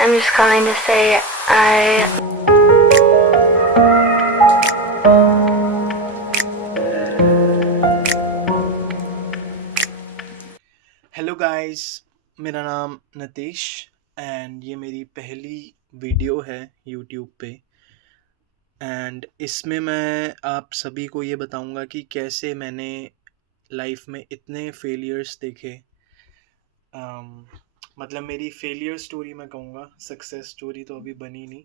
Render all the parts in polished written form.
I'm just calling to say hello guys, मेरा नाम नतीश and ये मेरी पहली वीडियो है यूट्यूब पे। एंड इसमें मैं आप सभी को ये बताऊंगा कि कैसे मैंने लाइफ में इतने फेलियर्स देखे। अम, मतलब मेरी फेलियर स्टोरी मैं कहूँगा, सक्सेस स्टोरी तो अभी बनी नहीं।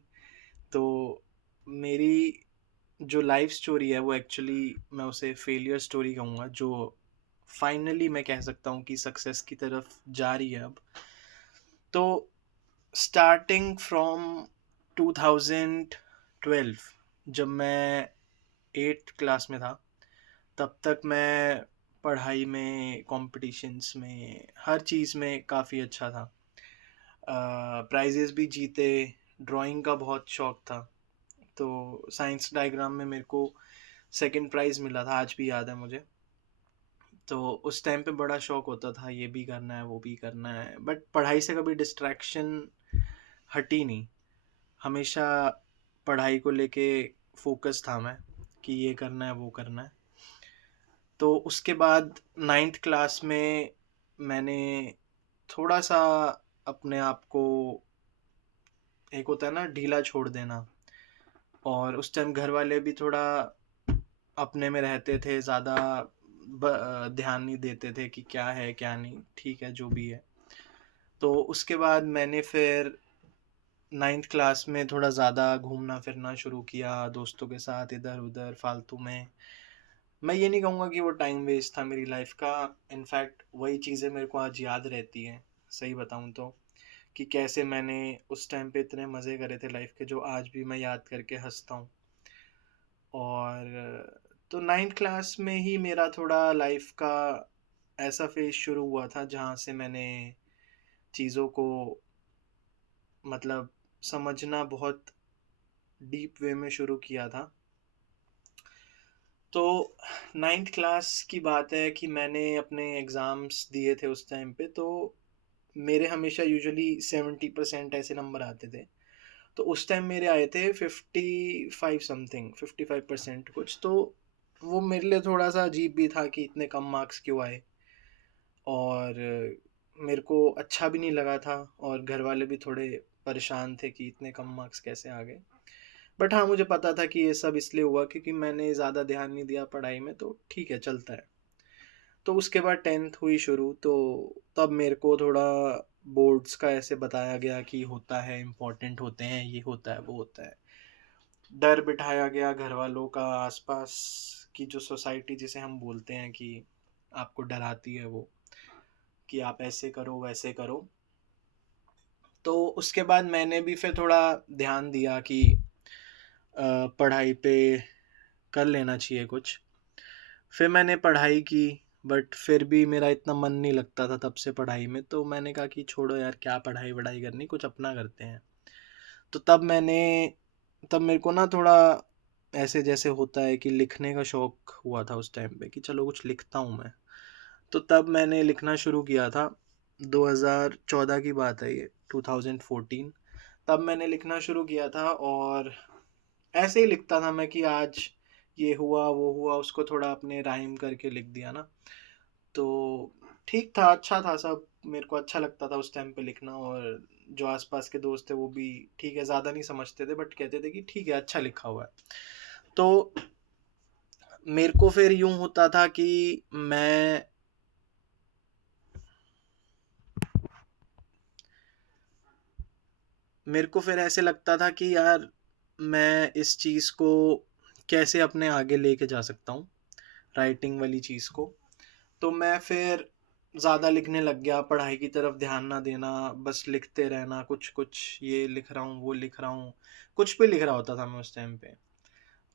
तो मेरी जो लाइफ स्टोरी है वो एक्चुअली मैं उसे फेलियर स्टोरी कहूँगा, जो फाइनली मैं कह सकता हूँ कि सक्सेस की तरफ जा रही है अब। तो स्टार्टिंग फ्रॉम 2012, जब मैं एट्थ क्लास में था, तब तक मैं पढ़ाई में, कंपटीशंस में, हर चीज़ में काफ़ी अच्छा था। प्राइजेस भी जीते। ड्राइंग का बहुत शौक था। तो साइंस डायग्राम में मेरे को सेकंड प्राइज़ मिला था, आज भी याद है मुझे। तो उस टाइम पे बड़ा शौक होता था, ये भी करना है वो भी करना है, बट पढ़ाई से कभी डिस्ट्रैक्शन हटी नहीं। हमेशा पढ़ाई को लेके फोकस था मैं कि ये करना है वो करना है। तो उसके बाद नाइन्थ क्लास में मैंने थोड़ा सा अपने आप को, एक होता है ना ढीला छोड़ देना, और उस टाइम घर वाले भी थोड़ा अपने में रहते थे, ज़्यादा ध्यान नहीं देते थे कि क्या है क्या नहीं, ठीक है जो भी है। तो उसके बाद मैंने फिर नाइन्थ क्लास में थोड़ा ज़्यादा घूमना फिरना शुरू किया दोस्तों के साथ, इधर उधर फालतू में। मैं ये नहीं कहूँगा कि वो टाइम वेस्ट था मेरी लाइफ का। इनफैक्ट वही चीज़ें मेरे को आज याद रहती हैं, सही बताऊँ तो, कि कैसे मैंने उस टाइम पे इतने मज़े करे थे लाइफ के, जो आज भी मैं याद करके हंसता हूँ। और तो नाइन्थ क्लास में ही मेरा थोड़ा लाइफ का ऐसा फेज शुरू हुआ था जहाँ से मैंने चीज़ों को, मतलब, समझना बहुत डीप वे में शुरू किया था। तो नाइन्थ क्लास की बात है कि मैंने अपने एग्ज़ाम्स दिए थे उस टाइम पे। तो मेरे हमेशा यूजुअली 70% ऐसे नंबर आते थे। तो उस टाइम मेरे आए थे 55 समथिंग, 55% कुछ। तो वो मेरे लिए थोड़ा सा अजीब भी था कि इतने कम मार्क्स क्यों आए, और मेरे को अच्छा भी नहीं लगा था, और घर वाले भी थोड़े परेशान थे कि इतने कम मार्क्स कैसे आ गए। बट हाँ, मुझे पता था कि ये सब इसलिए हुआ क्योंकि मैंने ज़्यादा ध्यान नहीं दिया पढ़ाई में, तो ठीक है चलता है। तो उसके बाद टेंथ हुई शुरू। तो तब मेरे को थोड़ा बोर्ड्स का ऐसे बताया गया कि होता है, इम्पोर्टेंट होते हैं, ये होता है वो होता है। डर बिठाया गया घर वालों का, आसपास की जो सोसाइटी जिसे हम बोलते हैं कि आपको डराती है वो, कि आप ऐसे करो वैसे करो। तो उसके बाद मैंने भी फिर थोड़ा ध्यान दिया कि पढ़ाई पे कर लेना चाहिए कुछ। फिर मैंने पढ़ाई की, बट फिर भी मेरा इतना मन नहीं लगता था तब से पढ़ाई में। तो मैंने कहा कि छोड़ो यार, क्या पढ़ाई वढ़ाई करनी, कुछ अपना करते हैं। तो तब मेरे को ना थोड़ा ऐसे जैसे होता है कि लिखने का शौक हुआ था उस टाइम पे, कि चलो कुछ लिखता हूँ मैं। तो तब मैंने लिखना शुरू किया था। 2014 की बात है ये, 2014। तब मैंने लिखना शुरू किया था, और ऐसे ही लिखता था मैं कि आज ये हुआ वो हुआ, उसको थोड़ा अपने राइम करके लिख दिया ना। तो ठीक था, अच्छा था सब। मेरे को अच्छा लगता था उस टाइम पे लिखना, और जो आसपास के दोस्त थे वो भी ठीक है, ज़्यादा नहीं समझते थे, बट कहते थे कि ठीक है अच्छा लिखा हुआ है। तो मेरे को फिर यूं होता था कि मैं मेरे को फिर ऐसे लगता था कि यार, मैं इस चीज़ को कैसे अपने आगे लेके जा सकता हूँ, राइटिंग वाली चीज़ को। तो मैं फिर ज़्यादा लिखने लग गया, पढ़ाई की तरफ ध्यान ना देना, बस लिखते रहना, कुछ कुछ ये लिख रहा हूँ वो लिख रहा हूँ, कुछ भी लिख रहा होता था मैं उस टाइम पे।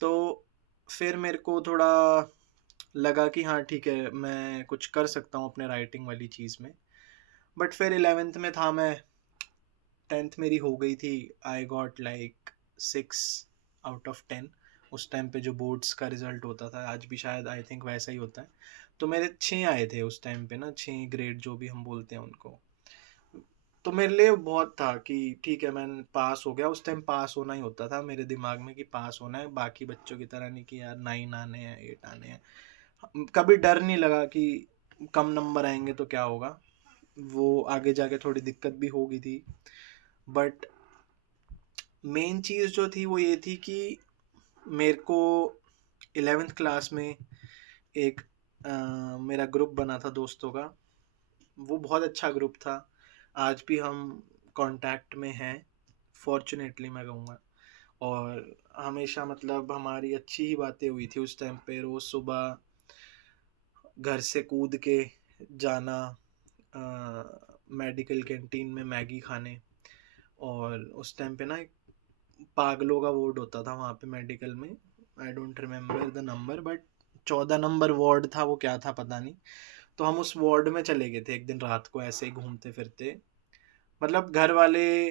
तो फिर मेरे को थोड़ा लगा कि हाँ ठीक है, मैं कुछ कर सकता हूँ अपने राइटिंग वाली चीज़ में। बट फिर 11th में था मैं, 10th मेरी हो गई थी। I got like 6 out of 10। उस टाइम पे जो बोर्ड्स का रिजल्ट होता था, आज भी शायद आई थिंक वैसा ही होता है। तो मेरे 6 आए थे उस टाइम पे ना, 6 ग्रेड जो भी हम बोलते हैं उनको। तो मेरे लिए बहुत था कि ठीक है, मैं पास हो गया। उस टाइम पास होना ही होता था मेरे दिमाग में कि पास होना है, बाकी बच्चों की तरह नहीं कि यार 9 आने हैं, 8 आने हैं। कभी डर नहीं लगा कि कम नंबर आएंगे तो क्या होगा, वो आगे जाके थोड़ी दिक्कत भी होगी थी। बट मेन चीज़ जो थी वो ये थी कि मेरे को 11th क्लास में एक मेरा ग्रुप बना था दोस्तों का। वो बहुत अच्छा ग्रुप था। आज भी हम कांटेक्ट में हैं, फॉर्चुनेटली मैं कहूँगा। और हमेशा मतलब हमारी अच्छी ही बातें हुई थी उस टाइम पे। रोज़ सुबह घर से कूद के जाना मेडिकल कैंटीन में मैगी खाने। और उस टाइम पे ना एक पागलों का वार्ड होता था वहाँ पे मेडिकल में। I don't remember the number, but 14 number ward था वो, क्या था पता नहीं। तो हम उस वार्ड में चले गए थे एक दिन रात को ऐसे ही घूमते फिरते। मतलब घर वाले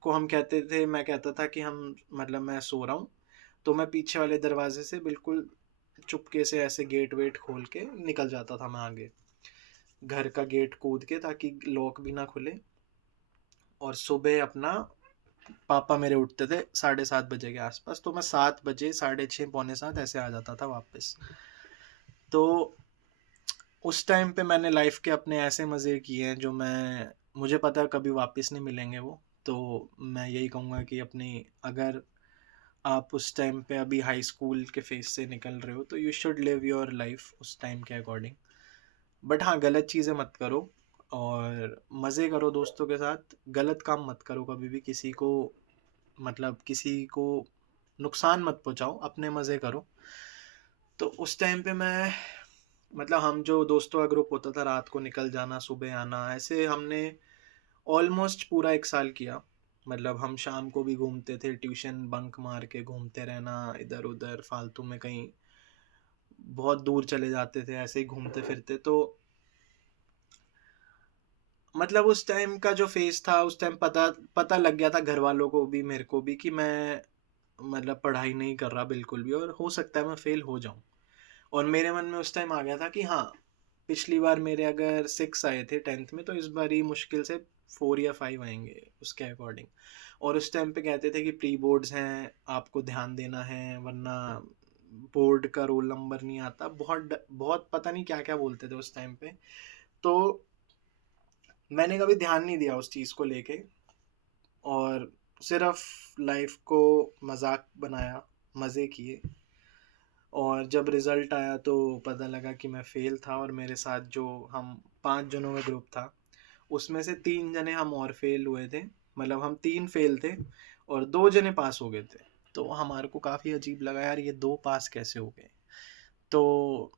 को हम कहते थे, मैं कहता था कि हम मतलब मैं सो रहा हूँ, तो मैं पीछे वाले दरवाजे से बिल्कुल चुपके से ऐसे गेट वेट खोल के निकल जाता था मैं आगे, घर का गेट कूद के, ताकि लॉक भी ना खुले। और सुबह अपना पापा मेरे उठते थे 7:30 बजे के आसपास, तो मैं 7 बजे, 6:30, पौने 7 ऐसे आ जाता था वापस। तो उस टाइम पे मैंने लाइफ के अपने ऐसे मज़े किए हैं जो मैं, मुझे पता है कभी वापस नहीं मिलेंगे वो। तो मैं यही कहूँगा कि अपनी, अगर आप उस टाइम पे अभी हाई स्कूल के फेज से निकल रहे हो तो you should live your life उस टाइम के अकॉर्डिंग। बट हाँ, गलत चीज़ें मत करो और मज़े करो दोस्तों के साथ। गलत काम मत करो कभी भी, किसी को मतलब किसी को नुकसान मत पहुंचाओ, अपने मज़े करो। तो उस टाइम पे मैं, मतलब हम जो दोस्तों का ग्रुप होता था, रात को निकल जाना सुबह आना, ऐसे हमने ऑलमोस्ट पूरा 1 साल किया। मतलब हम शाम को भी घूमते थे, ट्यूशन बंक मार के घूमते रहना इधर उधर फालतू में, कहीं बहुत दूर चले जाते थे ऐसे ही घूमते फिरते। तो मतलब उस टाइम का जो फेज था, उस टाइम पता पता लग गया था घर वालों को भी मेरे को भी कि मैं मतलब पढ़ाई नहीं कर रहा बिल्कुल भी, और हो सकता है मैं फेल हो जाऊं। और मेरे मन में उस टाइम आ गया था कि हाँ, पिछली बार मेरे अगर 6 आए थे 10th में, तो इस बार ही मुश्किल से 4 या 5 आएंगे उसके अकॉर्डिंग। और उस टाइम पे कहते थे कि प्री बोर्ड्स हैं, आपको ध्यान देना है वरना बोर्ड का रोल नंबर नहीं आता। बहुत पता नहीं क्या क्या बोलते थे उस टाइम पे। तो मैंने कभी ध्यान नहीं दिया उस चीज़ को लेके, और सिर्फ लाइफ को मजाक बनाया, मज़े किए। और जब रिज़ल्ट आया तो पता लगा कि मैं फ़ेल था, और मेरे साथ जो हम 5 जनों का ग्रुप था, उसमें से 3 जने हम और फेल हुए थे। मतलब हम 3 फेल थे और 2 जने पास हो गए थे। तो हमारे को काफ़ी अजीब लगा यार, ये 2 पास कैसे हो गए। तो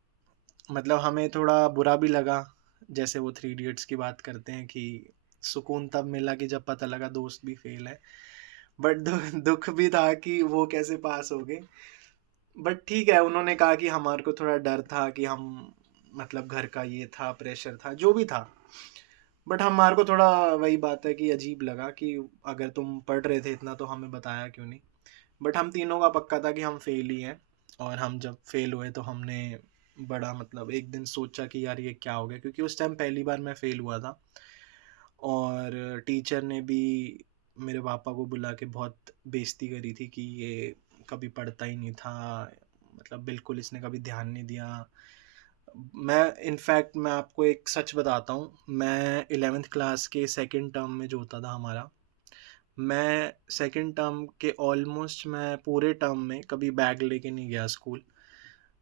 मतलब हमें थोड़ा बुरा भी लगा। जैसे वो 3 इडियट्स की बात करते हैं कि सुकून तब मिला कि जब पता लगा दोस्त भी फेल है। बट दुख भी था कि वो कैसे पास हो गए। बट ठीक है, उन्होंने कहा कि हमारे को थोड़ा डर था कि हम, मतलब घर का ये था, प्रेशर था, जो भी था। बट हमारे को थोड़ा वही बात है कि अजीब लगा कि अगर तुम पढ़ रहे थे इतना तो हमें बताया क्यों नहीं। बट हम तीनों का पक्का था कि हम फेल ही हैं। और हम जब फेल हुए तो हमने बड़ा, मतलब एक दिन सोचा कि यार ये क्या हो गया, क्योंकि उस टाइम पहली बार मैं फेल हुआ था। और टीचर ने भी मेरे पापा को बुला के बहुत बेइज्जती करी थी कि ये कभी पढ़ता ही नहीं था, मतलब बिल्कुल इसने कभी ध्यान नहीं दिया। मैं इनफैक्ट मैं आपको एक सच बताता हूँ, मैं 11th क्लास के सेकंड टर्म में जो होता था हमारा, मैं सेकंड टर्म के ऑलमोस्ट मैं पूरे टर्म में कभी बैग लेके नहीं गया स्कूल।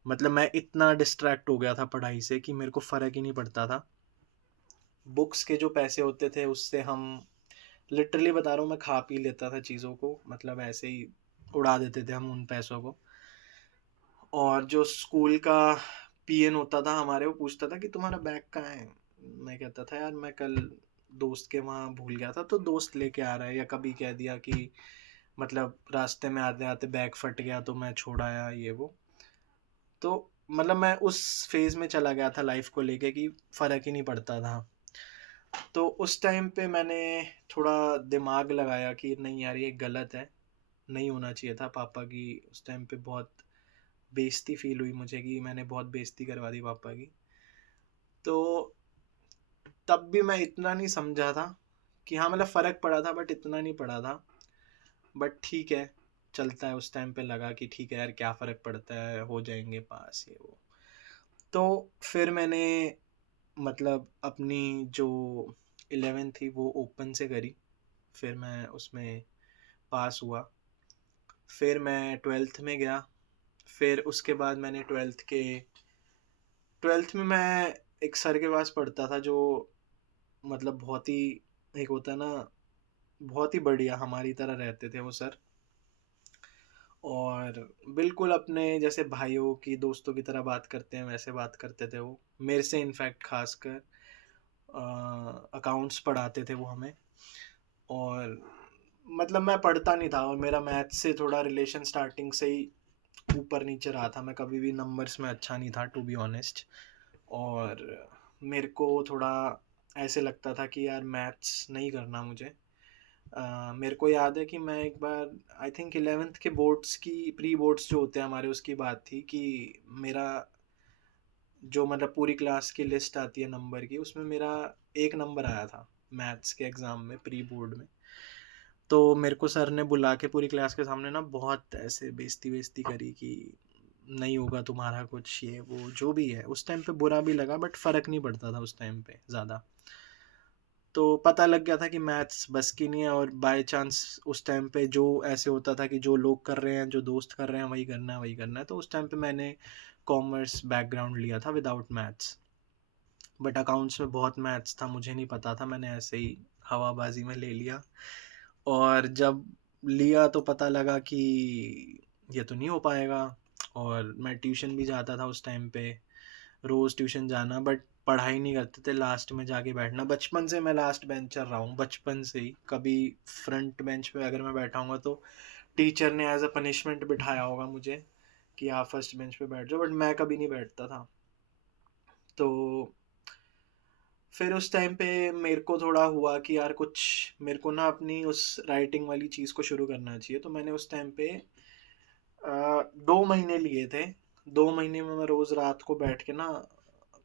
मतलब मैं इतना डिस्ट्रैक्ट हो गया था पढ़ाई से कि मेरे को फ़र्क ही नहीं पड़ता था। बुक्स के जो पैसे होते थे उससे हम, लिटरली बता रहा हूँ, मैं खा पी लेता था चीज़ों को, मतलब ऐसे ही उड़ा देते थे हम उन पैसों को। और जो स्कूल का पीएन होता था हमारे, वो पूछता था कि तुम्हारा बैग कहाँ है। मैं कहता था यार मैं कल दोस्त के वहाँ भूल गया था, तो दोस्त लेके आ रहा है। या कभी कह दिया कि मतलब रास्ते में आते आते बैग फट गया तो मैं छोड़ आया, ये वो। तो मतलब मैं उस फेज में चला गया था लाइफ को लेके कि फ़र्क ही नहीं पड़ता था। तो उस टाइम पे मैंने थोड़ा दिमाग लगाया कि नहीं यार ये गलत है, नहीं होना चाहिए था। पापा की उस टाइम पे बहुत बेइज्जती फील हुई मुझे कि मैंने बहुत बेइज्जती करवा दी पापा की। तो तब भी मैं इतना नहीं समझा था कि हाँ मतलब फ़र्क पड़ा था बट इतना नहीं पड़ा था, बट ठीक है, चलता है। उस टाइम पे लगा कि ठीक है यार, क्या फ़र्क पड़ता है, हो जाएंगे पास ये वो। तो फिर मैंने मतलब अपनी जो 11th थी वो ओपन से करी, फिर मैं उसमें पास हुआ। फिर मैं 12th में गया, फिर उसके बाद मैंने 12th में मैं एक सर के पास पढ़ता था जो मतलब बहुत ही, एक होता है ना, बहुत ही बढ़िया हमारी तरह रहते थे वो सर। और बिल्कुल अपने जैसे भाइयों की, दोस्तों की तरह बात करते हैं वैसे बात करते थे वो मेरे से। इनफैक्ट खासकर अकाउंट्स पढ़ाते थे वो हमें। और मतलब मैं पढ़ता नहीं था, और मेरा मैथ से थोड़ा रिलेशन स्टार्टिंग से ही ऊपर नीचे रहा था। मैं कभी भी नंबर्स में अच्छा नहीं था, टू बी ऑनेस्ट। और मेरे को थोड़ा ऐसे लगता था कि यार मैथ्स नहीं करना मुझे। मेरे को याद है कि मैं एक बार, आई थिंक 11th के बोर्ड्स की, प्री बोर्ड्स जो होते हैं हमारे, उसकी बात थी कि मेरा जो मतलब पूरी क्लास की लिस्ट आती है नंबर की, उसमें मेरा 1 नंबर आया था मैथ्स के एग्ज़ाम में, प्री बोर्ड में। तो मेरे को सर ने बुला के पूरी क्लास के सामने ना बहुत ऐसे बेइज्जती बेइज्जती करी कि नहीं होगा तुम्हारा कुछ, ये वो जो भी है। उस टाइम पे बुरा भी लगा बट फ़र्क नहीं पड़ता था उस टाइम पे ज़्यादा। तो पता लग गया था कि मैथ्स बस की नहीं है, और बाय चांस उस टाइम पे जो ऐसे होता था कि जो लोग कर रहे हैं, जो दोस्त कर रहे हैं, वही करना है वही करना है। तो उस टाइम पे मैंने कॉमर्स बैकग्राउंड लिया था विदाउट मैथ्स। बट अकाउंट्स में बहुत मैथ्स था, मुझे नहीं पता था, मैंने ऐसे ही हवाबाजी में ले लिया। और जब लिया तो पता लगा कि ये तो नहीं हो पाएगा। और मैं ट्यूशन भी जाता था उस टाइम पे, रोज़ ट्यूशन जाना, बट पढ़ाई नहीं करते थे, लास्ट में जाके बैठना। बचपन से मैं लास्ट बेंचर रहा हूँ, बचपन से ही। कभी फ्रंट बेंच पे अगर मैं बैठा हूँगा तो टीचर ने एज अ पनिशमेंट बिठाया होगा मुझे कि आप फर्स्ट बेंच पे बैठ जाओ, बट मैं कभी नहीं बैठता था। तो फिर उस टाइम पे मेरे को थोड़ा हुआ कि यार कुछ मेरे को ना अपनी उस राइटिंग वाली चीज़ को शुरू करना चाहिए। तो मैंने उस टाइम पे 2 महीने लिए थे। 2 महीने में मैं रोज़ रात को बैठ के ना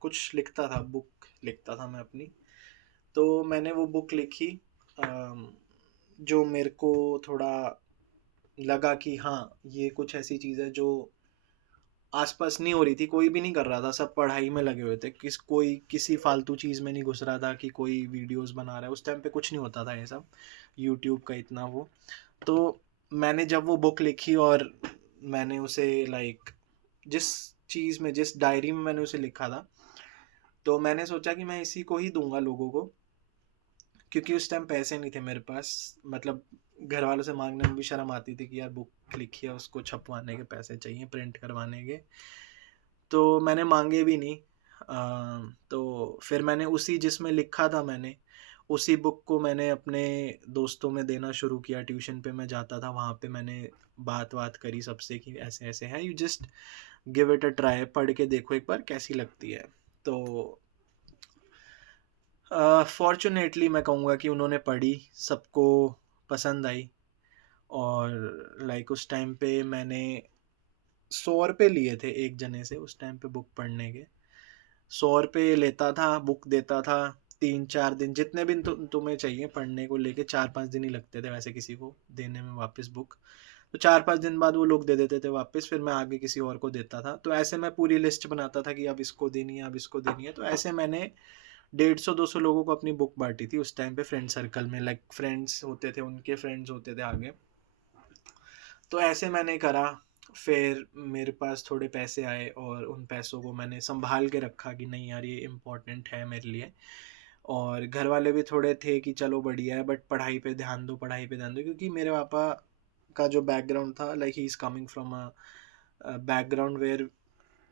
कुछ लिखता था, बुक लिखता था मैं अपनी। तो मैंने वो बुक लिखी, अम, जो मेरे को थोड़ा लगा कि हाँ, ये कुछ ऐसी चीज़ है जो आसपास नहीं हो रही थी, कोई भी नहीं कर रहा था, सब पढ़ाई में लगे हुए थे। कोई किसी फालतू चीज़ में नहीं घुस रहा था कि कोई वीडियोस बना रहा है। उस टाइम पे कुछ नहीं होता था ये सब, यूट्यूब का इतना वो। तो मैंने जब वो बुक लिखी और मैंने उसे लाइक जिस चीज़ में, जिस डायरी में मैंने उसे लिखा था, तो मैंने सोचा कि मैं इसी को ही दूंगा लोगों को। क्योंकि उस टाइम पैसे नहीं थे मेरे पास, मतलब घर वालों से मांगने में भी शर्म आती थी कि यार बुक लिखी है, उसको छपवाने के पैसे चाहिए, प्रिंट करवाने के। तो मैंने मांगे भी नहीं। तो फिर मैंने उसी, जिसमें लिखा था मैंने, उसी बुक को मैंने अपने दोस्तों में देना शुरू किया। ट्यूशन पे मैं जाता था, वहाँ पे मैंने बात बात करी सबसे कि ऐसे ऐसे है, you just give it a try, पढ़ के देखो एक बार कैसी लगती है। तो फॉर्चुनेटली मैं कहूँगा कि उन्होंने पढ़ी, सबको पसंद आई। और लाइक उस टाइम पे मैंने 100 रुपये लिए थे एक जने से उस टाइम पे बुक पढ़ने के। 100 रुपये लेता था, बुक देता था। 3-4 दिन, जितने दिन तुम्हें चाहिए पढ़ने को लेके, 4-5 दिन ही लगते थे वैसे किसी को देने में वापस बुक। तो 4-5 दिन बाद वो लोग दे देते थे वापस, फिर मैं आगे किसी और को देता था। तो ऐसे मैं पूरी लिस्ट बनाता था कि अब इसको देनी है, अब इसको देनी है। तो ऐसे मैंने 150-200 लोगों को अपनी बुक बांटी थी उस टाइम पे, फ्रेंड सर्कल में। लाइक फ्रेंड्स होते थे, उनके फ्रेंड्स होते थे आगे। तो ऐसे मैंने करा। फिर मेरे पास थोड़े पैसे आए और उन पैसों को मैंने संभाल के रखा कि नहीं यार, ये इम्पोर्टेंट है मेरे लिए। और घर वाले भी थोड़े थे कि चलो बढ़िया है, बट पढ़ाई पे ध्यान दो, पढ़ाई पे ध्यान दो। क्योंकि मेरे पापा का जो बैकग्राउंड था, like he is coming from a background where,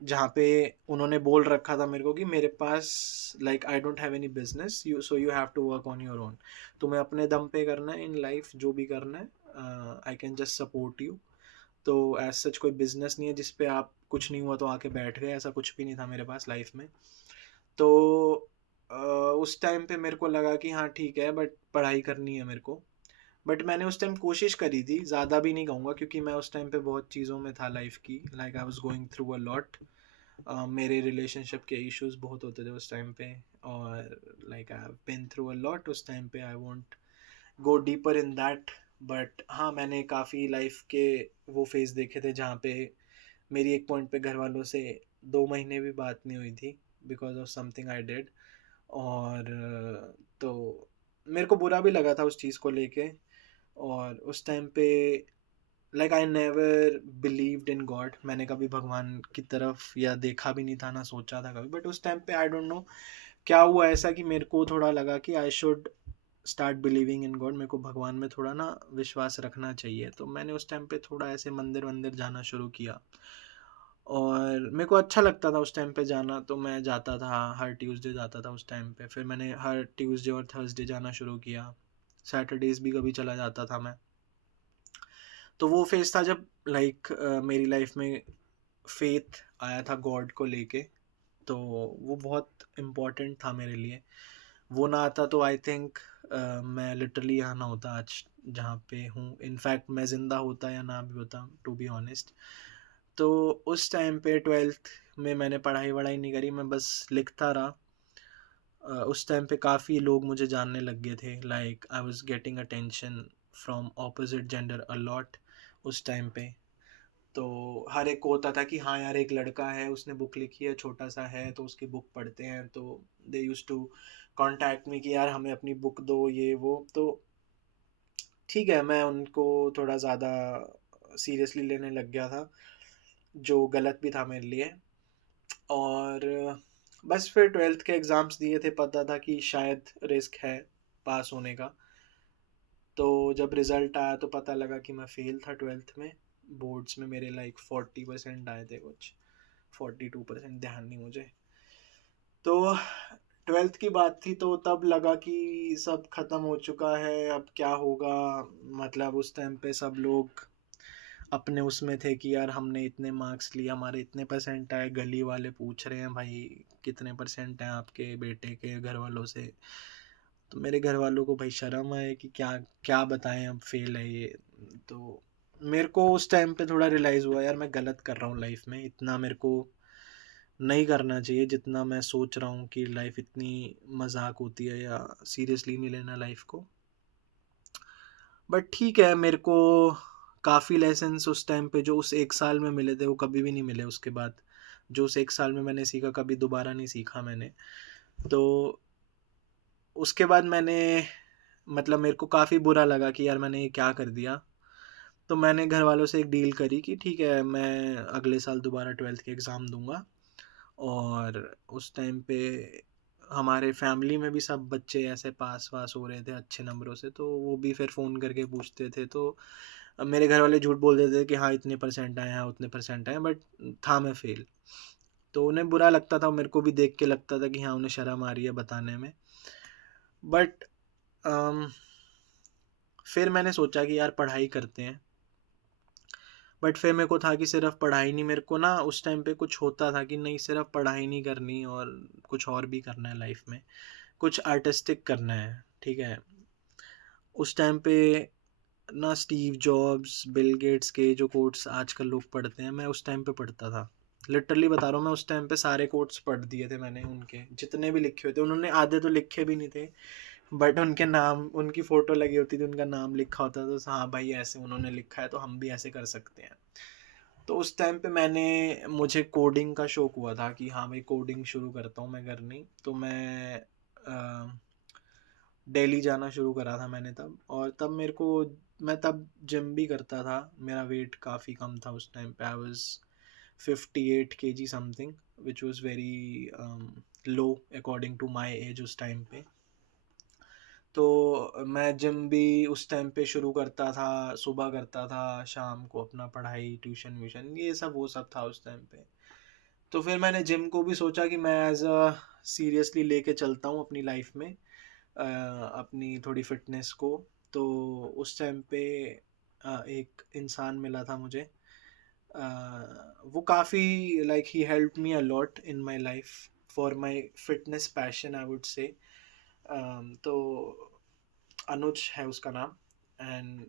जहाँ पे उन्होंने बोल रखा था मेरे को कि मेरे पास like I don't have any business, you so you have to work on your own. तुम्हें अपने दम पे करना है इन लाइफ, जो भी करना है, आई कैन जस्ट सपोर्ट यू। तो एज सच कोई बिजनेस नहीं है जिस पे आप कुछ नहीं हुआ तो आके बैठ गए, ऐसा कुछ भी नहीं था मेरे पास लाइफ में। तो उस टाइम पे मेरे को लगा कि हाँ ठीक है, बट पढ़ाई करनी है मेरे को। बट मैंने उस टाइम कोशिश करी थी, ज़्यादा भी नहीं कहूँगा, क्योंकि मैं उस टाइम पे बहुत चीज़ों में था लाइफ की। Like I was going through a lot. मेरे रिलेशनशिप के इश्यूज बहुत होते थे उस टाइम पे। और like I have been through a lot उस टाइम पे। I won't go deeper in that. But हाँ, मैंने काफ़ी लाइफ के वो फेज़ देखे थे जहाँ पे मेरी एक पॉइंट पे घर वालों से 2 महीने भी बात नहीं हुई थी, because of something I did. और तो मेरे को बुरा भी लगा था उस चीज़ को लेके। और उस टाइम पे like I never believed in God, मैंने कभी भगवान की तरफ या देखा भी नहीं था, ना सोचा था कभी। बट उस टाइम पे आई डोंट नो क्या हुआ ऐसा कि मेरे को थोड़ा लगा कि I should start believing in God, मेरे को भगवान में थोड़ा ना विश्वास रखना चाहिए। तो मैंने उस टाइम पे थोड़ा ऐसे मंदिर वंदिर जाना शुरू किया, और मेरे को अच्छा लगता था उस टाइम पे जाना, तो मैं जाता था, हर ट्यूसडे जाता था उस टाइम पे। फिर मैंने हर ट्यूसडे और थर्सडे जाना शुरू किया, सैटरडेज भी कभी चला जाता था मैं। तो वो फेज़ था जब लाइक मेरी लाइफ में फेथ आया था गॉड को लेके। तो वो बहुत इम्पोर्टेंट था मेरे लिए। वो ना आता तो आई थिंक मैं लिटरली यहाँ ना होता आज जहाँ पे हूँ। इनफैक्ट मैं ज़िंदा होता या ना भी होता, टू बी ऑनेस्ट। तो उस टाइम पे 12th में मैंने पढ़ाई वढ़ाई नहीं करी, मैं बस लिखता रहा। उस टाइम पे काफ़ी लोग मुझे जानने लग गए थे, like I was getting attention from opposite gender a lot उस टाइम पे। तो हर एक को होता था कि हाँ यार, एक लड़का है, उसने बुक लिखी है, छोटा सा है, तो उसकी बुक पढ़ते हैं। तो दे यूज टू कांटेक्ट मी कि यार हमें अपनी बुक दो, ये वो। तो ठीक है, मैं उनको थोड़ा ज़्यादा सीरियसली लेने लग गया था, जो गलत भी था मेरे लिए। और बस फिर 12th के एग्ज़ाम्स दिए थे, पता था कि शायद रिस्क है पास होने का। तो जब रिज़ल्ट आया तो पता लगा कि मैं फ़ेल था 12th में। बोर्ड्स में मेरे लाइक 40% आए थे, कुछ 42%, ध्यान नहीं मुझे। तो 12th की बात थी, तो तब लगा कि सब ख़त्म हो चुका है, अब क्या होगा। मतलब उस टाइम पे सब लोग अपने उसमें थे कि यार हमने इतने मार्क्स लिए, हमारे इतने परसेंट आए, गली वाले पूछ रहे हैं भाई कितने परसेंट हैं आपके बेटे के, घर वालों से। तो मेरे घर वालों को भाई शर्म आए कि क्या क्या बताएं, अब फेल है ये। तो मेरे को उस टाइम पे थोड़ा रियलाइज़ हुआ यार, मैं गलत कर रहा हूँ लाइफ में, इतना मेरे को नहीं करना चाहिए जितना मैं सोच रहा हूँ कि लाइफ इतनी मजाक होती है, या सीरियसली नहीं लेना लाइफ को। बट ठीक है, मेरे को काफ़ी लेसन्स उस टाइम पे जो उस एक साल में मिले थे वो कभी भी नहीं मिले उसके बाद। जो उस एक साल में मैंने सीखा कभी दोबारा नहीं सीखा मैंने। तो उसके बाद मैंने, मतलब मेरे को काफ़ी बुरा लगा कि यार मैंने ये क्या कर दिया। तो मैंने घर वालों से एक डील करी कि ठीक है, मैं अगले साल दोबारा 12th के एग्ज़ाम दूंगा। और उस टाइम पे हमारे फैमिली में भी सब बच्चे ऐसे पास वास हो रहे थे अच्छे नंबरों से, तो वो भी फिर फ़ोन करके पूछते थे। तो मेरे घर वाले झूठ बोल देते थे कि हाँ इतने परसेंट आए हैं, उतने परसेंट आए हैं, बट था मैं फेल। तो उन्हें बुरा लगता था, मेरे को भी देख के लगता था कि हाँ उन्हें शर्म आ रही है बताने में। बट फिर मैंने सोचा कि यार पढ़ाई करते हैं। बट फिर मेरे को था कि सिर्फ पढ़ाई नहीं, मेरे को ना उस टाइम पे कुछ होता था कि नहीं सिर्फ पढ़ाई नहीं करनी, और कुछ और भी करना है लाइफ में, कुछ आर्टिस्टिक करना है। ठीक है, उस टाइम पे ना स्टीव जॉब्स, बिल गेट्स के जो कोट्स आजकल लोग पढ़ते हैं, मैं उस टाइम पे पढ़ता था। लिटरली बता रहा हूँ, मैं उस टाइम पे सारे कोट्स पढ़ दिए थे मैंने, उनके जितने भी लिखे हुए थे। उन्होंने आधे तो लिखे भी नहीं थे, बट उनके नाम, उनकी फ़ोटो लगी होती थी, उनका नाम लिखा होता था, तो हाँ भाई ऐसे उन्होंने लिखा है तो हम भी ऐसे कर सकते हैं। तो उस टाइम पे मुझे कोडिंग का शौक हुआ था कि हाँ भाई कोडिंग शुरू करता हूँ मैं करनी। तो मैं दिल्ली जाना शुरू करा था मैंने तब। और तब मैं तब जिम भी करता था। मेरा वेट काफ़ी कम था उस टाइम पे, I was 58 kg something, which was very low according to my age उस टाइम पे। तो मैं जिम भी उस टाइम पे शुरू करता था, सुबह करता था, शाम को अपना पढ़ाई ट्यूशन व्यूशन ये सब वो सब था उस टाइम पे। तो फिर मैंने जिम को भी सोचा कि मैं एज अ सीरियसली लेके चलता हूँ अपनी लाइफ में, अपनी थोड़ी फिटनेस को। तो उस टाइम पे एक इंसान मिला था मुझे, वो काफ़ी like he help me a lot in my life for my fitness passion I would say. तो अनुज है उसका नाम। And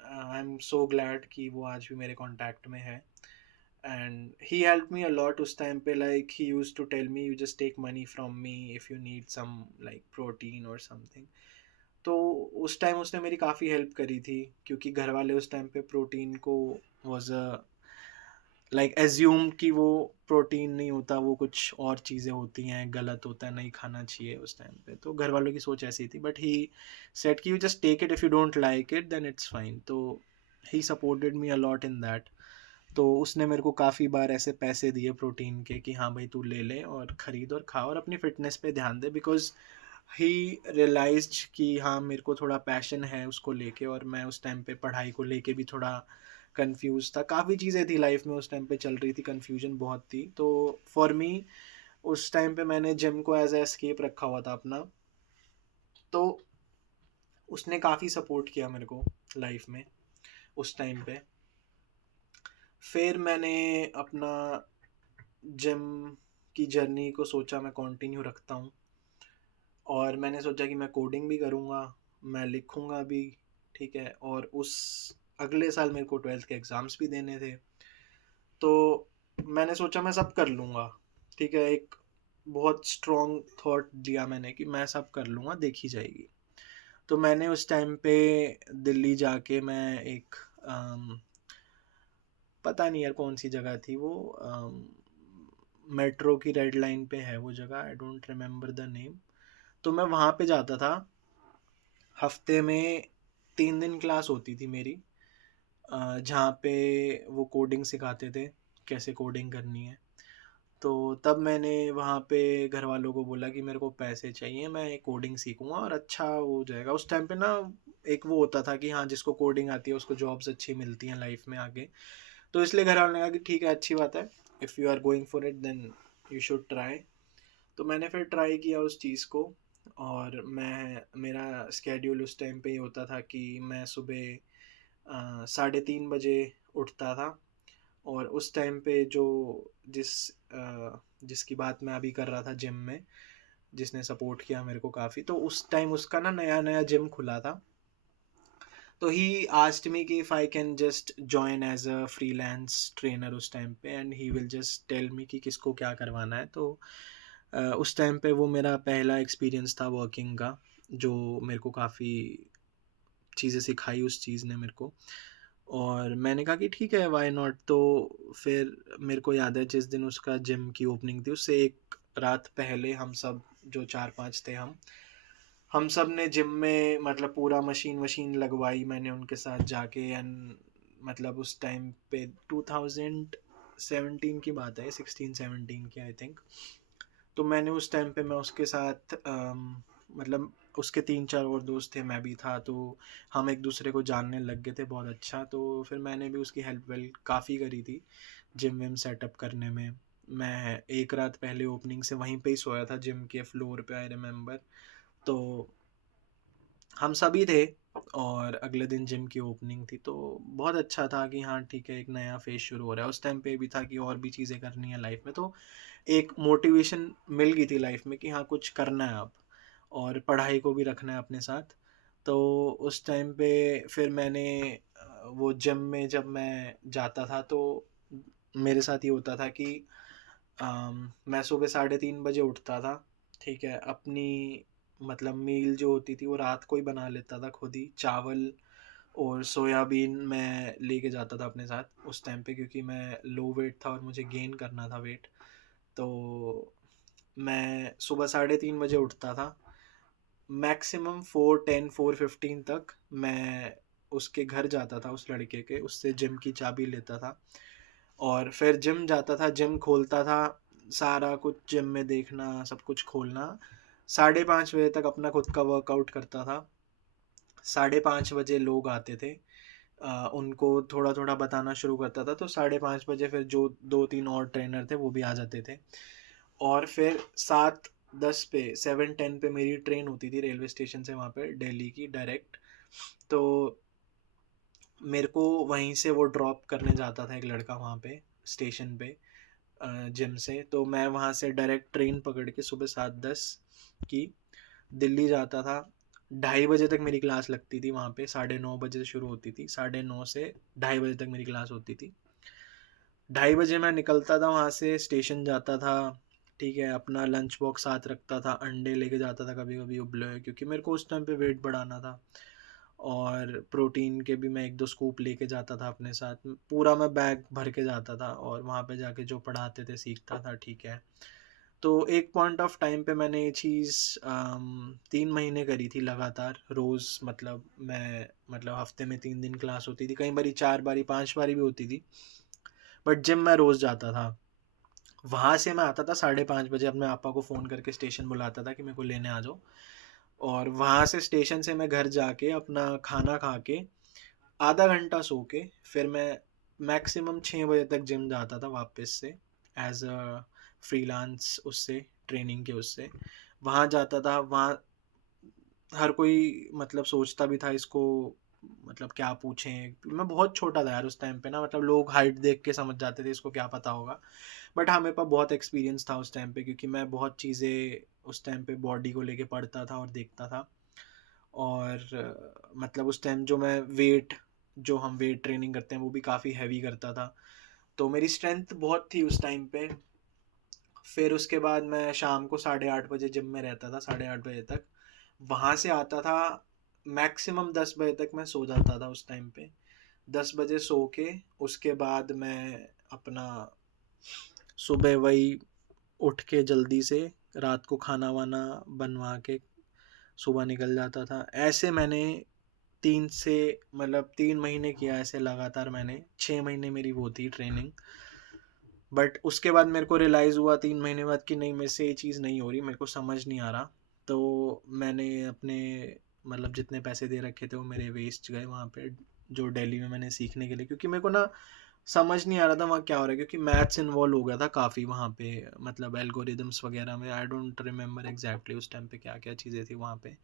I am so glad कि वो आज भी मेरे कांटेक्ट में है। And he help me a lot उस टाइम पे, like he used to tell me you just take money from me if you need some like protein और समथिंग। तो उस टाइम उसने मेरी काफ़ी हेल्प करी थी, क्योंकि घर वाले उस टाइम पे प्रोटीन को वाज़ अ लाइक एज्यूम कि वो प्रोटीन नहीं होता, वो कुछ और चीज़ें होती हैं, गलत होता है, नहीं खाना चाहिए उस टाइम पे। तो घर वालों की सोच ऐसी थी, बट ही सेड कि you just take it, if you don't like it then it's fine. तो he supported me a lot in that. तो उसने मेरे को काफ़ी बार ऐसे पैसे दिए प्रोटीन के कि हाँ भाई तू ले ले और ख़रीद और खा और अपनी फ़िटनेस पे ध्यान दे, बिकॉज़ ही रियलाइज्ड कि हाँ मेरे को थोड़ा पैशन है उसको लेके, और मैं उस टाइम पे पढ़ाई को लेके भी थोड़ा कंफ्यूज था। काफ़ी चीज़ें थी लाइफ में उस टाइम पे चल रही थी, कंफ्यूजन बहुत थी। तो फॉर मी उस टाइम पे मैंने जिम को एज ए एस्केप रखा हुआ था अपना। तो उसने काफ़ी सपोर्ट किया मेरे को लाइफ में उस टाइम पे। फिर मैंने अपना जिम की जर्नी को सोचा मैं कंटिन्यू रखता हूँ, और मैंने सोचा कि मैं कोडिंग भी करूँगा, मैं लिखूँगा भी, ठीक है। और उस अगले साल मेरे को 12th के एग्ज़ाम्स भी देने थे। तो मैंने सोचा मैं सब कर लूँगा, ठीक है। एक बहुत स्ट्रॉन्ग थॉट दिया मैंने कि मैं सब कर लूँगा, देखी जाएगी। तो मैंने उस टाइम पे दिल्ली जाके मैं एक पता नहीं यार कौन सी जगह थी वो, मेट्रो की रेड लाइन पे है वो जगह, I don't remember the name. तो मैं वहाँ पे जाता था, हफ्ते में 3 दिन क्लास होती थी मेरी, जहाँ पे वो कोडिंग सिखाते थे, कैसे कोडिंग करनी है। तो तब मैंने वहाँ पे घर वालों को बोला कि मेरे को पैसे चाहिए, मैं कोडिंग सीखूंगा और अच्छा हो जाएगा। उस टाइम पे ना एक वो होता था कि हाँ जिसको कोडिंग आती है उसको जॉब्स अच्छी मिलती हैं लाइफ में आगे। तो इसलिए घर वालों ने कहा कि ठीक है, अच्छी बात है, if you are going for it then you should try. तो मैंने फिर ट्राई किया उस चीज़ को, और मैं मेरा स्केड्यूल उस टाइम पे ही होता था कि मैं सुबह 3:30 बजे उठता था। और उस टाइम पे जो जिस जिसकी बात मैं अभी कर रहा था जिम में, जिसने सपोर्ट किया मेरे को काफ़ी, तो उस टाइम उसका ना नया नया जिम खुला था। तो ही आस्क्ड मी कि if I can just join as a freelance trainer उस टाइम पे, and he will just tell me कि किसको क्या करवाना है। तो उस टाइम पे वो मेरा पहला एक्सपीरियंस था वर्किंग का, जो मेरे को काफ़ी चीज़ें सिखाई उस चीज़ ने मेरे को। और मैंने कहा कि ठीक है, व्हाई नॉट। तो फिर मेरे को याद है जिस दिन उसका जिम की ओपनिंग थी उससे एक रात पहले हम सब जो 4-5 थे, हम सब ने जिम में मतलब पूरा मशीन वशीन लगवाई मैंने उनके साथ जाके। एंड मतलब उस टाइम पे 2017 की बात है, 16-17 की आई थिंक। तो मैंने उस टाइम पे मैं उसके साथ मतलब उसके 3-4 और दोस्त थे, मैं भी था, तो हम एक दूसरे को जानने लग गए थे बहुत अच्छा। तो फिर मैंने भी उसकी हेल्प वेल्प काफ़ी करी थी जिम विम सेटअप करने में। मैं एक रात पहले ओपनिंग से वहीं पे ही सोया था जिम के फ्लोर पे, आई रिमेम्बर। तो हम सभी थे, और अगले दिन जिम की ओपनिंग थी। तो बहुत अच्छा था कि हाँ ठीक है, एक नया फेज शुरू हो रहा है। उस टाइम पे भी था कि और भी चीज़ें करनी है लाइफ में, तो एक मोटिवेशन मिल गई थी लाइफ में कि हाँ कुछ करना है अब, और पढ़ाई को भी रखना है अपने साथ। तो उस टाइम पे फिर मैंने वो जिम में जब मैं जाता था तो मेरे साथ ये होता था कि मैं सुबह 3:30 बजे उठता था, ठीक है। अपनी मतलब मील जो होती थी वो रात को ही बना लेता था खुद ही, चावल और सोयाबीन मैं लेके जाता था अपने साथ उस टाइम पे, क्योंकि मैं लो वेट था और मुझे गेन करना था वेट। तो मैं सुबह 3:30 बजे उठता था, मैक्सिमम 4:10 4:15 तक मैं उसके घर जाता था, उस लड़के के, उससे जिम की चाबी लेता था। और फिर जिम जाता था, जिम खोलता था, सारा कुछ जिम में देखना, सब कुछ खोलना। 5:30 बजे तक अपना खुद का वर्कआउट करता था। 5:30 बजे लोग आते थे, उनको थोड़ा थोड़ा बताना शुरू करता था। तो 5:30 बजे फिर जो 2-3 और ट्रेनर थे वो भी आ जाते थे। और फिर 7:10 पे 7:10 पे मेरी ट्रेन होती थी रेलवे स्टेशन से वहाँ पे दिल्ली की डायरेक्ट। तो मेरे को वहीं से वो ड्रॉप करने जाता था एक लड़का वहाँ पे स्टेशन पे जिम से। तो मैं वहाँ से डायरेक्ट ट्रेन पकड़ के सुबह 7:10 की दिल्ली जाता था। 2:30 बजे तक मेरी क्लास लगती थी वहाँ पे, 9:30 बजे से शुरू होती थी, 9:30 से 2:30 बजे तक मेरी क्लास होती थी। 2:30 बजे मैं निकलता था वहाँ से, स्टेशन जाता था, ठीक है, अपना लंच बॉक्स साथ रखता था, अंडे लेके जाता था कभी-कभी उबले हुए, क्योंकि मेरे को उस टाइम पे वेट बढ़ाना था। और प्रोटीन के भी मैं 1-2 स्कूप लेके जाता था अपने साथ। पूरा मैं बैग भर के जाता था और वहाँ पे जाके जो पढ़ाते थे सीखता था, ठीक है। तो एक पॉइंट ऑफ टाइम पे मैंने ये चीज़ 3 महीने करी थी लगातार, रोज़। मतलब मैं, मतलब हफ्ते में 3 दिन क्लास होती थी, कई बारी 4 बारी 5 बारी भी होती थी, बट जिम मैं रोज़ जाता था। वहाँ से मैं आता था 5:30 बजे, अपने पापा को फ़ोन करके स्टेशन बुलाता था कि मेरे को लेने आ जाओ। और वहाँ से स्टेशन से मैं घर जाके अपना खाना खा के आधा घंटा सो के फिर मैं मैक्सिमम 6 बजे तक जिम जाता था वापस से, एज अ फ्रीलांस उससे, ट्रेनिंग के उससे। वहाँ जाता था, वहाँ हर कोई मतलब सोचता भी था इसको, मतलब क्या पूछें। मैं बहुत छोटा था यार उस टाइम पे ना, मतलब लोग हाइट देख के समझ जाते थे इसको क्या पता होगा। बट हाँ, मेरे पास बहुत एक्सपीरियंस था उस टाइम पे, क्योंकि मैं बहुत चीज़ें उस टाइम पे बॉडी को लेके पढ़ता था और देखता था। और मतलब उस टाइम जो हम वेट ट्रेनिंग करते हैं वो भी काफ़ी हैवी करता था, तो मेरी स्ट्रेंथ बहुत थी उस टाइम पे। फिर उसके बाद मैं शाम को 8:30 बजे जिम में रहता था, 8:30 बजे तक। वहाँ से आता था, मैक्सिमम 10 बजे तक मैं सो जाता था उस टाइम पे। 10 बजे सो के उसके बाद मैं अपना सुबह वही उठ के जल्दी से रात को खाना वाना बनवा के सुबह निकल जाता था। ऐसे मैंने 3 महीने किया ऐसे लगातार। मैंने 6 महीने मेरी वो थी ट्रेनिंग। बट उसके बाद मेरे को रियलाइज़ हुआ 3 महीने बाद कि नहीं, मेरे से ये चीज़ नहीं हो रही, मेरे को समझ नहीं आ रहा। तो मैंने अपने, मतलब जितने पैसे दे रखे थे वो मेरे वेस्ट गए वहाँ पे, जो दिल्ली में मैंने सीखने के लिए, क्योंकि मेरे को ना समझ नहीं आ रहा था वहाँ क्या हो रहा है, क्योंकि मैथ्स इन्वॉल्व हो गया था काफ़ी वहाँ पे, मतलब एल्गोरिदम्स वगैरह में। आई डोंट रिमेम्बर एग्जैक्टली उस टाइम पे क्या क्या चीज़ें थी वहाँ पे।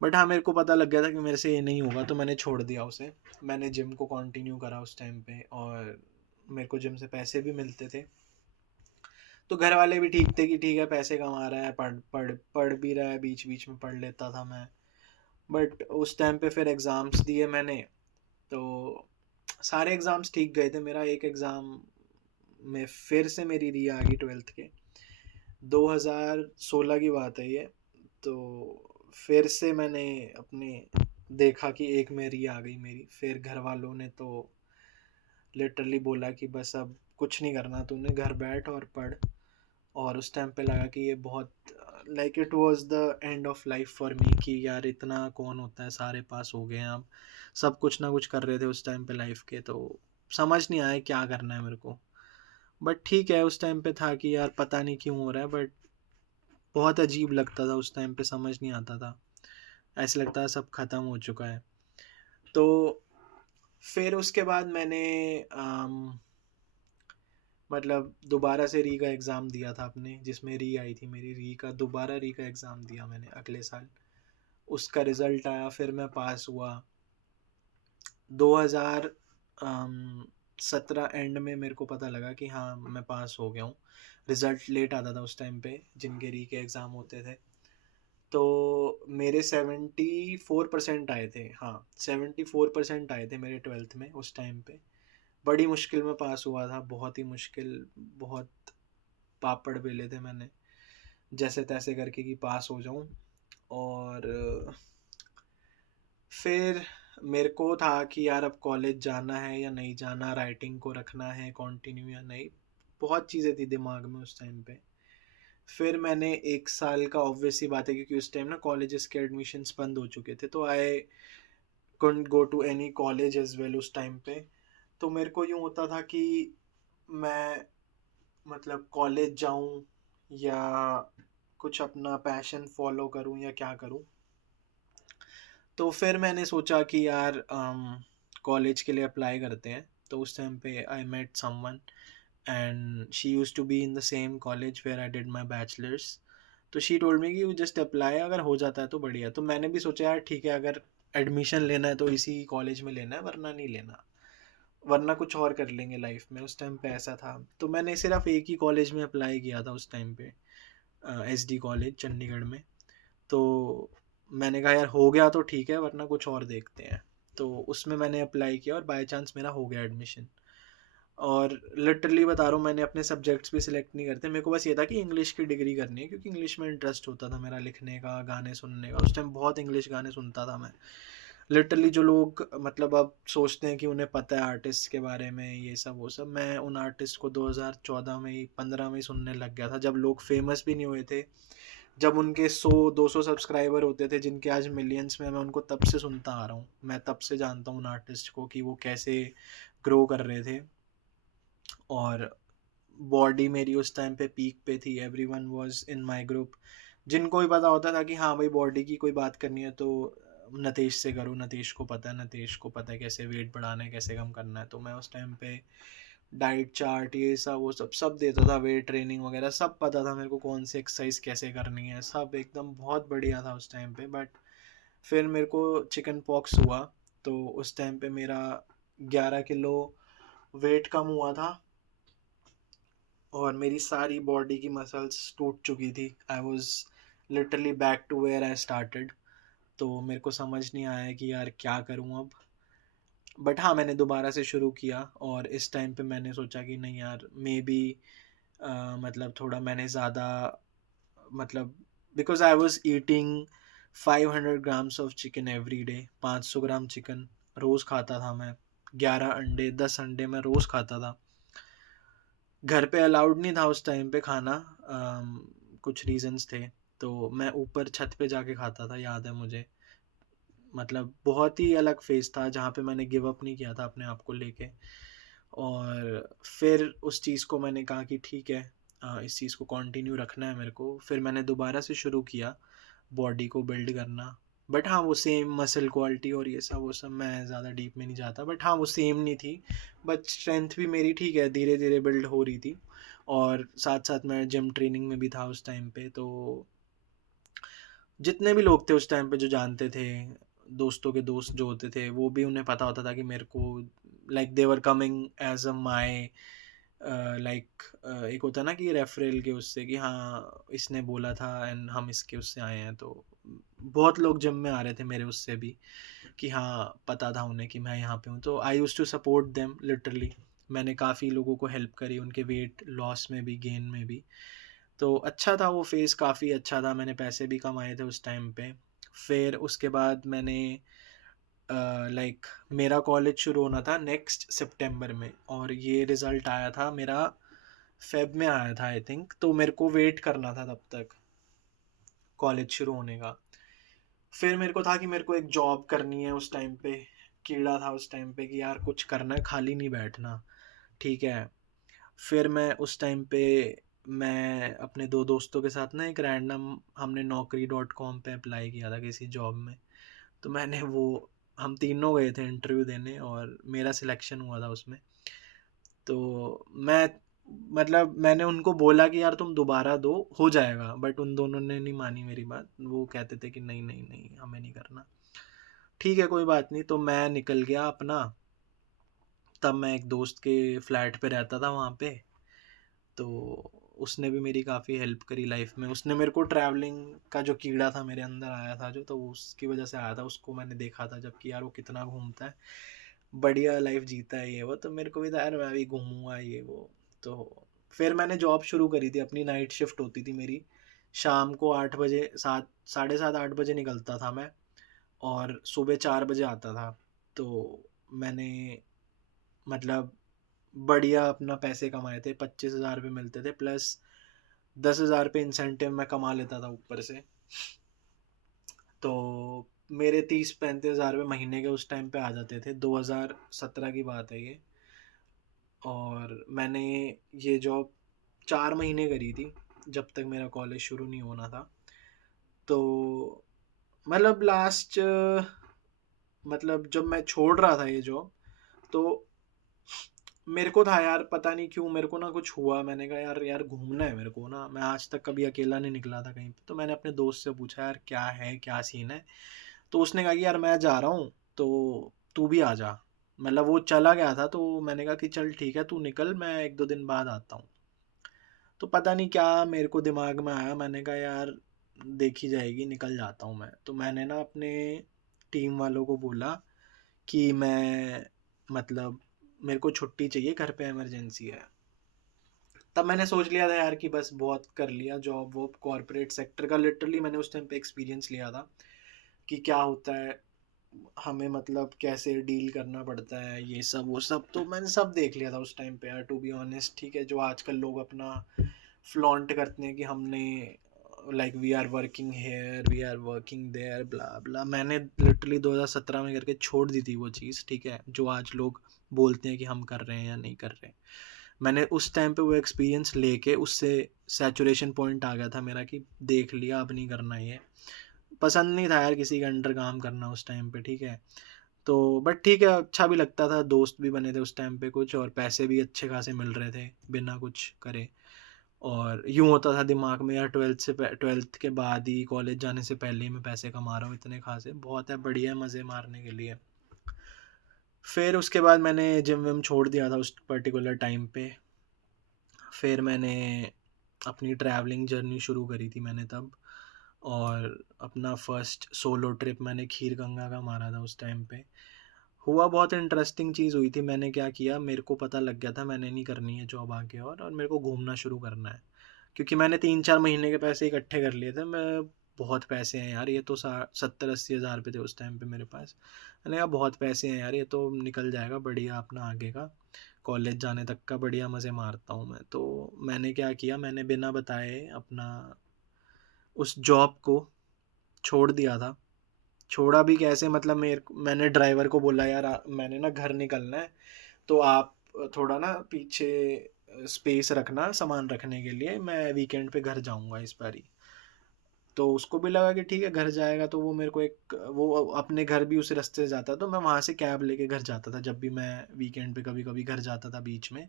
बट हाँ, मेरे को पता लग गया था कि मेरे से ये नहीं होगा, तो मैंने छोड़ दिया उसे। मैंने जिम को कंटिन्यू करा उस टाइम पे, और मेरे को जिम से पैसे भी मिलते थे, तो घर वाले भी ठीक थे कि ठीक है, पैसे कमा रहा है, पढ़ पढ़ पढ़ भी रहा है, बीच बीच में पढ़ लेता था मैं। बट उस टाइम पे फिर एग्ज़ाम्स दिए मैंने, तो सारे एग्ज़ाम्स ठीक गए थे। मेरा एक एग्ज़ाम में फिर से मेरी री आ गई 12th के, 2016 की बात है ये। तो फिर से मैंने अपने देखा कि एक में री आ गई मेरी। फिर घर वालों ने तो लिटरली बोला कि बस अब कुछ नहीं करना तूने, घर बैठ और पढ़। और उस टाइम पे लगा कि ये बहुत, like it was the end of life for me, कि यार इतना कौन होता है, सारे पास हो गए हैं अब, सब कुछ ना कुछ कर रहे थे उस टाइम पे लाइफ के, तो समझ नहीं आया क्या करना है मेरे को। बट ठीक है, उस टाइम पे था कि यार पता नहीं क्यों हो रहा है, बट बहुत अजीब लगता था उस टाइम पे, समझ नहीं आता था, ऐसे लगता था सब खत्म हो चुका है। तो फिर उसके बाद मैंने मतलब दोबारा से री का एग्ज़ाम दिया था अपने, जिसमें री आई थी मेरी, दोबारा री का एग्ज़ाम दिया मैंने अगले साल। उसका रिज़ल्ट आया, फिर मैं पास हुआ। 2017 एंड में मेरे को पता लगा कि हाँ, मैं पास हो गया हूँ। रिज़ल्ट लेट आता था उस टाइम पे, जिनके री के एग्ज़ाम होते थे। तो मेरे 74% आए थे, हाँ 74% आए थे मेरे 12th में उस टाइम पे। बड़ी मुश्किल में पास हुआ था, बहुत ही मुश्किल, बहुत पापड़ बेले थे मैंने जैसे तैसे करके कि पास हो जाऊं। और फिर मेरे को था कि यार अब कॉलेज जाना है या नहीं जाना, राइटिंग को रखना है कंटिन्यू या नहीं, बहुत चीज़ें थी दिमाग में उस टाइम पे। फिर मैंने 1 साल का, ऑब्वियस सी बात है क्योंकि उस टाइम ना कॉलेजेस के एडमिशन्स बंद हो चुके थे, तो I couldn't go to any college as well उस टाइम पे। तो मेरे को यूँ होता था कि मैं, मतलब कॉलेज जाऊं या कुछ अपना पैशन फॉलो करूं या क्या करूं। तो फिर मैंने सोचा कि यार कॉलेज के लिए अप्लाई करते हैं। तो उस टाइम पे I met someone and she used to be in the same college where I did my bachelor's. तो शी टोल्ड मी कि यू जस्ट अप्लाई, अगर हो जाता है तो बढ़िया। तो मैंने भी सोचा यार ठीक है, अगर एडमिशन लेना है तो इसी कॉलेज में लेना है, वरना नहीं लेना, वरना कुछ और कर लेंगे लाइफ में। उस टाइम पे ऐसा था। तो मैंने सिर्फ एक ही कॉलेज में अप्लाई किया था उस टाइम पे, SD कॉलेज चंडीगढ़ में। तो मैंने कहा यार हो गया तो ठीक है, वरना कुछ और देखते हैं। तो उसमें मैंने अप्लाई किया और बाय चांस मेरा हो गया एडमिशन। और लिटरली बता रहा हूँ, मैंने अपने सब्जेक्ट्स भी सिलेक्ट नहीं करते, मेरे को बस ये था कि इंग्लिश की डिग्री करनी है, क्योंकि इंग्लिश में इंटरेस्ट होता था मेरा, लिखने का, गाने सुनने का। उस टाइम बहुत इंग्लिश गाने सुनता था मैं। लिटरली जो लोग मतलब अब सोचते हैं कि उन्हें पता है आर्टिस्ट के बारे में, ये सब वो सब, मैं उन आर्टिस्ट को 2014 में ही 15 में ही सुनने लग गया था, जब लोग फेमस भी नहीं हुए थे, जब उनके 100-200 सब्सक्राइबर होते थे, जिनके आज मिलियंस में। मैं उनको तब से सुनता आ रहा हूँ, मैं तब से जानता हूँ उन आर्टिस्ट को कि वो कैसे ग्रो कर रहे थे। और बॉडी मेरी उस टाइम पे पीक पे थी, everyone was in my group. जिनको भी पता होता था कि हाँ भाई बॉडी की कोई बात करनी है तो नतेश से करो, नतेश को पता है, नतेश को पता है कैसे वेट बढ़ाना है, कैसे कम करना है। तो मैं उस टाइम पे डाइट चार्ट ये सब वो सब सब देता था, वेट ट्रेनिंग वगैरह सब पता था मेरे को, कौन सी एक्सरसाइज कैसे करनी है, सब एकदम बहुत बढ़िया था उस टाइम पे। बट फिर मेरे को चिकन पॉक्स हुआ, तो उस टाइम पे मेरा 11 किलो वेट कम हुआ था, और मेरी सारी बॉडी की मसल्स टूट चुकी थी। I was literally back to where I started. तो मेरे को समझ नहीं आया कि यार क्या करूँ अब। बट हाँ, मैंने दोबारा से शुरू किया, और इस टाइम पे मैंने सोचा कि नहीं यार, मे बी मतलब थोड़ा मैंने ज़्यादा, मतलब because I was eating 500 grams of chicken every day, 500 gram chicken रोज़ खाता था मैं, 11 अंडे, 10 अंडे मैं रोज़ खाता था। घर पे अलाउड नहीं था उस टाइम पे खाना, कुछ रीजंस थे, तो मैं ऊपर छत पे जाके खाता था, याद है मुझे। मतलब बहुत ही अलग फेज था, जहाँ पे मैंने गिव अप नहीं किया था अपने आप को लेके। और फिर उस चीज़ को मैंने कहा कि ठीक है, इस चीज़ को कंटिन्यू रखना है मेरे को। फिर मैंने दोबारा से शुरू किया बॉडी को बिल्ड करना। बट हाँ, वो सेम मसल क्वालिटी और ये सब वो सब मैं ज़्यादा डीप में नहीं जाता, बट हाँ वो सेम नहीं थी। बट स्ट्रेंथ भी मेरी ठीक है, धीरे धीरे बिल्ड हो रही थी। और साथ साथ मैं जिम ट्रेनिंग में भी था उस टाइम पे। तो जितने भी लोग थे उस टाइम पे जो जानते थे, दोस्तों के दोस्त जो होते थे, वो भी उन्हें पता होता था कि मेरे को like they were coming as a my like, एक होता है ना कि रेफरल के उससे, कि हाँ इसने बोला था एंड हम इसके उससे आए हैं। तो बहुत लोग जिम में आ रहे थे मेरे उससे भी, कि हाँ पता था उन्हें कि मैं यहाँ पे हूँ। तो I use to support them literally. मैंने काफ़ी लोगों को हेल्प करी, उनके वेट लॉस में भी, गेन में भी। तो अच्छा था वो फेज़, काफ़ी अच्छा था, मैंने पैसे भी कमाए थे उस टाइम पे। फिर उसके बाद मैंने लाइक मेरा कॉलेज शुरू होना था नेक्स्ट सितंबर में, और ये रिज़ल्ट आया था मेरा फेब में आया था आई थिंक। तो मेरे को वेट करना था तब तक कॉलेज शुरू होने का। फिर मेरे को था कि मेरे को एक जॉब करनी है उस टाइम पे, कीड़ा था उस टाइम पे कि यार कुछ करना है, खाली नहीं बैठना, ठीक है। फिर मैं उस टाइम पे, मैं अपने दो दोस्तों के साथ ना एक रैंडम, हमने naukri.com पे अप्लाई किया था किसी जॉब में। तो मैंने वो, हम तीनों गए थे इंटरव्यू देने, और मेरा सिलेक्शन हुआ था उसमें। तो मैं, मतलब मैंने उनको बोला कि यार तुम दोबारा दो, हो जाएगा, बट उन दोनों ने नहीं मानी मेरी बात। वो कहते थे कि नहीं नहीं नहीं, हमें नहीं करना। ठीक है कोई बात नहीं, तो मैं निकल गया अपना। तब मैं एक दोस्त के फ्लैट पे रहता था वहाँ पे। तो उसने भी मेरी काफ़ी हेल्प करी लाइफ में। उसने मेरे को ट्रैवलिंग का जो कीड़ा था मेरे अंदर आया था जो, तो उसकी वजह से आया था, उसको मैंने देखा था जब कि यार वो कितना घूमता है, बढ़िया लाइफ जीता है ये वो। तो मेरे को भी था यार मैं भी घूमूंगा ये वो। तो फिर मैंने जॉब शुरू करी थी अपनी, नाइट शिफ्ट होती थी मेरी। शाम को 8 बजे, 7, 7:30, 8 बजे निकलता था मैं, और सुबह 4 बजे आता था। तो मैंने, मतलब बढ़िया अपना पैसे कमाए थे, 25,000 रुपये मिलते थे, प्लस 10,000 रुपये इंसेंटिव मैं कमा लेता था ऊपर से। तो मेरे 30-35 हज़ार रुपये महीने के उस टाइम पे आ जाते थे, 2017 की बात है ये। और मैंने ये जॉब 4 महीने करी थी, जब तक मेरा कॉलेज शुरू नहीं होना था। तो मतलब लास्ट, मतलब जब मैं छोड़ रहा था ये जॉब, तो मेरे को था यार पता नहीं क्यों मेरे को ना कुछ हुआ। मैंने कहा यार यार घूमना है मेरे को ना, मैं आज तक कभी अकेला नहीं निकला था कहीं पे। तो मैंने अपने दोस्त से पूछा यार क्या है, क्या सीन है। तो उसने कहा कि यार मैं जा रहा हूँ, तो तू भी आ जा। मतलब वो चला गया था, तो मैंने कहा कि चल ठीक है तू निकल, मैं 1-2 दिन बाद आता हूँ। तो पता नहीं क्या मेरे को दिमाग में आया, मैंने कहा यार देखी जाएगी, निकल जाता हूँ मैं। तो मैंने ना अपने टीम वालों को बोला कि मैं, मतलब मेरे को छुट्टी चाहिए, घर पे इमरजेंसी है। तब मैंने सोच लिया था यार कि बस बहुत कर लिया जॉब वॉब, कॉर्पोरेट सेक्टर का लिटरली मैंने उस टाइम पे एक्सपीरियंस लिया था कि क्या होता है, हमें मतलब कैसे डील करना पड़ता है, ये सब वो सब तो मैंने सब देख लिया था उस टाइम पे यार, टू बी ऑनेस्ट। ठीक है, जो आजकल लोग अपना फ्लॉन्ट करते हैं कि हमने like we are working here, we are working there, blah blah, मैंने लिटरली 2017 में करके छोड़ दी थी वो चीज़। ठीक है, जो आज लोग बोलते हैं कि हम कर रहे हैं या नहीं कर रहे हैं, मैंने उस टाइम पे वो एक्सपीरियंस लेके उससे सैचुरेशन पॉइंट आ गया था मेरा कि देख लिया, अब नहीं करना ये। पसंद नहीं था यार किसी के अंडर काम करना उस टाइम पे। ठीक है, तो बट ठीक है, अच्छा भी लगता था, दोस्त भी बने थे उस टाइम पे कुछ, और पैसे भी अच्छे खासे मिल रहे थे बिना कुछ करे। और यूँ होता था दिमाग में यार, ट्वेल्थ के बाद ही, कॉलेज जाने से पहले ही मैं पैसे कमा रहा हूँ इतने खासे, बहुत है, बढ़िया है, मज़े मारने के लिए। फिर उसके बाद मैंने जिम विम छोड़ दिया था उस पर्टिकुलर टाइम पे। फिर मैंने अपनी ट्रैवलिंग जर्नी शुरू करी थी मैंने तब, और अपना फर्स्ट सोलो ट्रिप मैंने खीर गंगा का मारा था उस टाइम पे। हुआ बहुत इंटरेस्टिंग चीज़ हुई थी, मैंने क्या किया, मेरे को पता लग गया था मैंने नहीं करनी है जॉब आगे, और मेरे को घूमना शुरू करना है। क्योंकि मैंने 3-4 महीने के पैसे इकट्ठे कर लिए थे मैं, बहुत पैसे हैं यार ये तो, 70-80 हज़ार रुपये थे उस टाइम पे मेरे पास। मैंने कहा बहुत पैसे हैं यार, ये तो निकल जाएगा बढ़िया अपना आगे का, कॉलेज जाने तक का बढ़िया मज़े मारता हूँ मैं। तो मैंने क्या किया, मैंने बिना बताए अपना उस जॉब को छोड़ दिया था। छोड़ा भी कैसे, मतलब मैंने ड्राइवर को बोला यार मैंने ना घर निकलना है, तो आप थोड़ा ना पीछे स्पेस रखना सामान रखने के लिए, मैं वीकेंड पे घर जाऊंगा इस बारी। तो उसको भी लगा कि ठीक है घर जाएगा, तो वो मेरे को एक, वो अपने घर भी उस रास्ते से जाता, तो मैं वहाँ से कैब लेके घर जाता था जब भी मैं वीकेंड पे कभी कभी घर जाता था बीच में।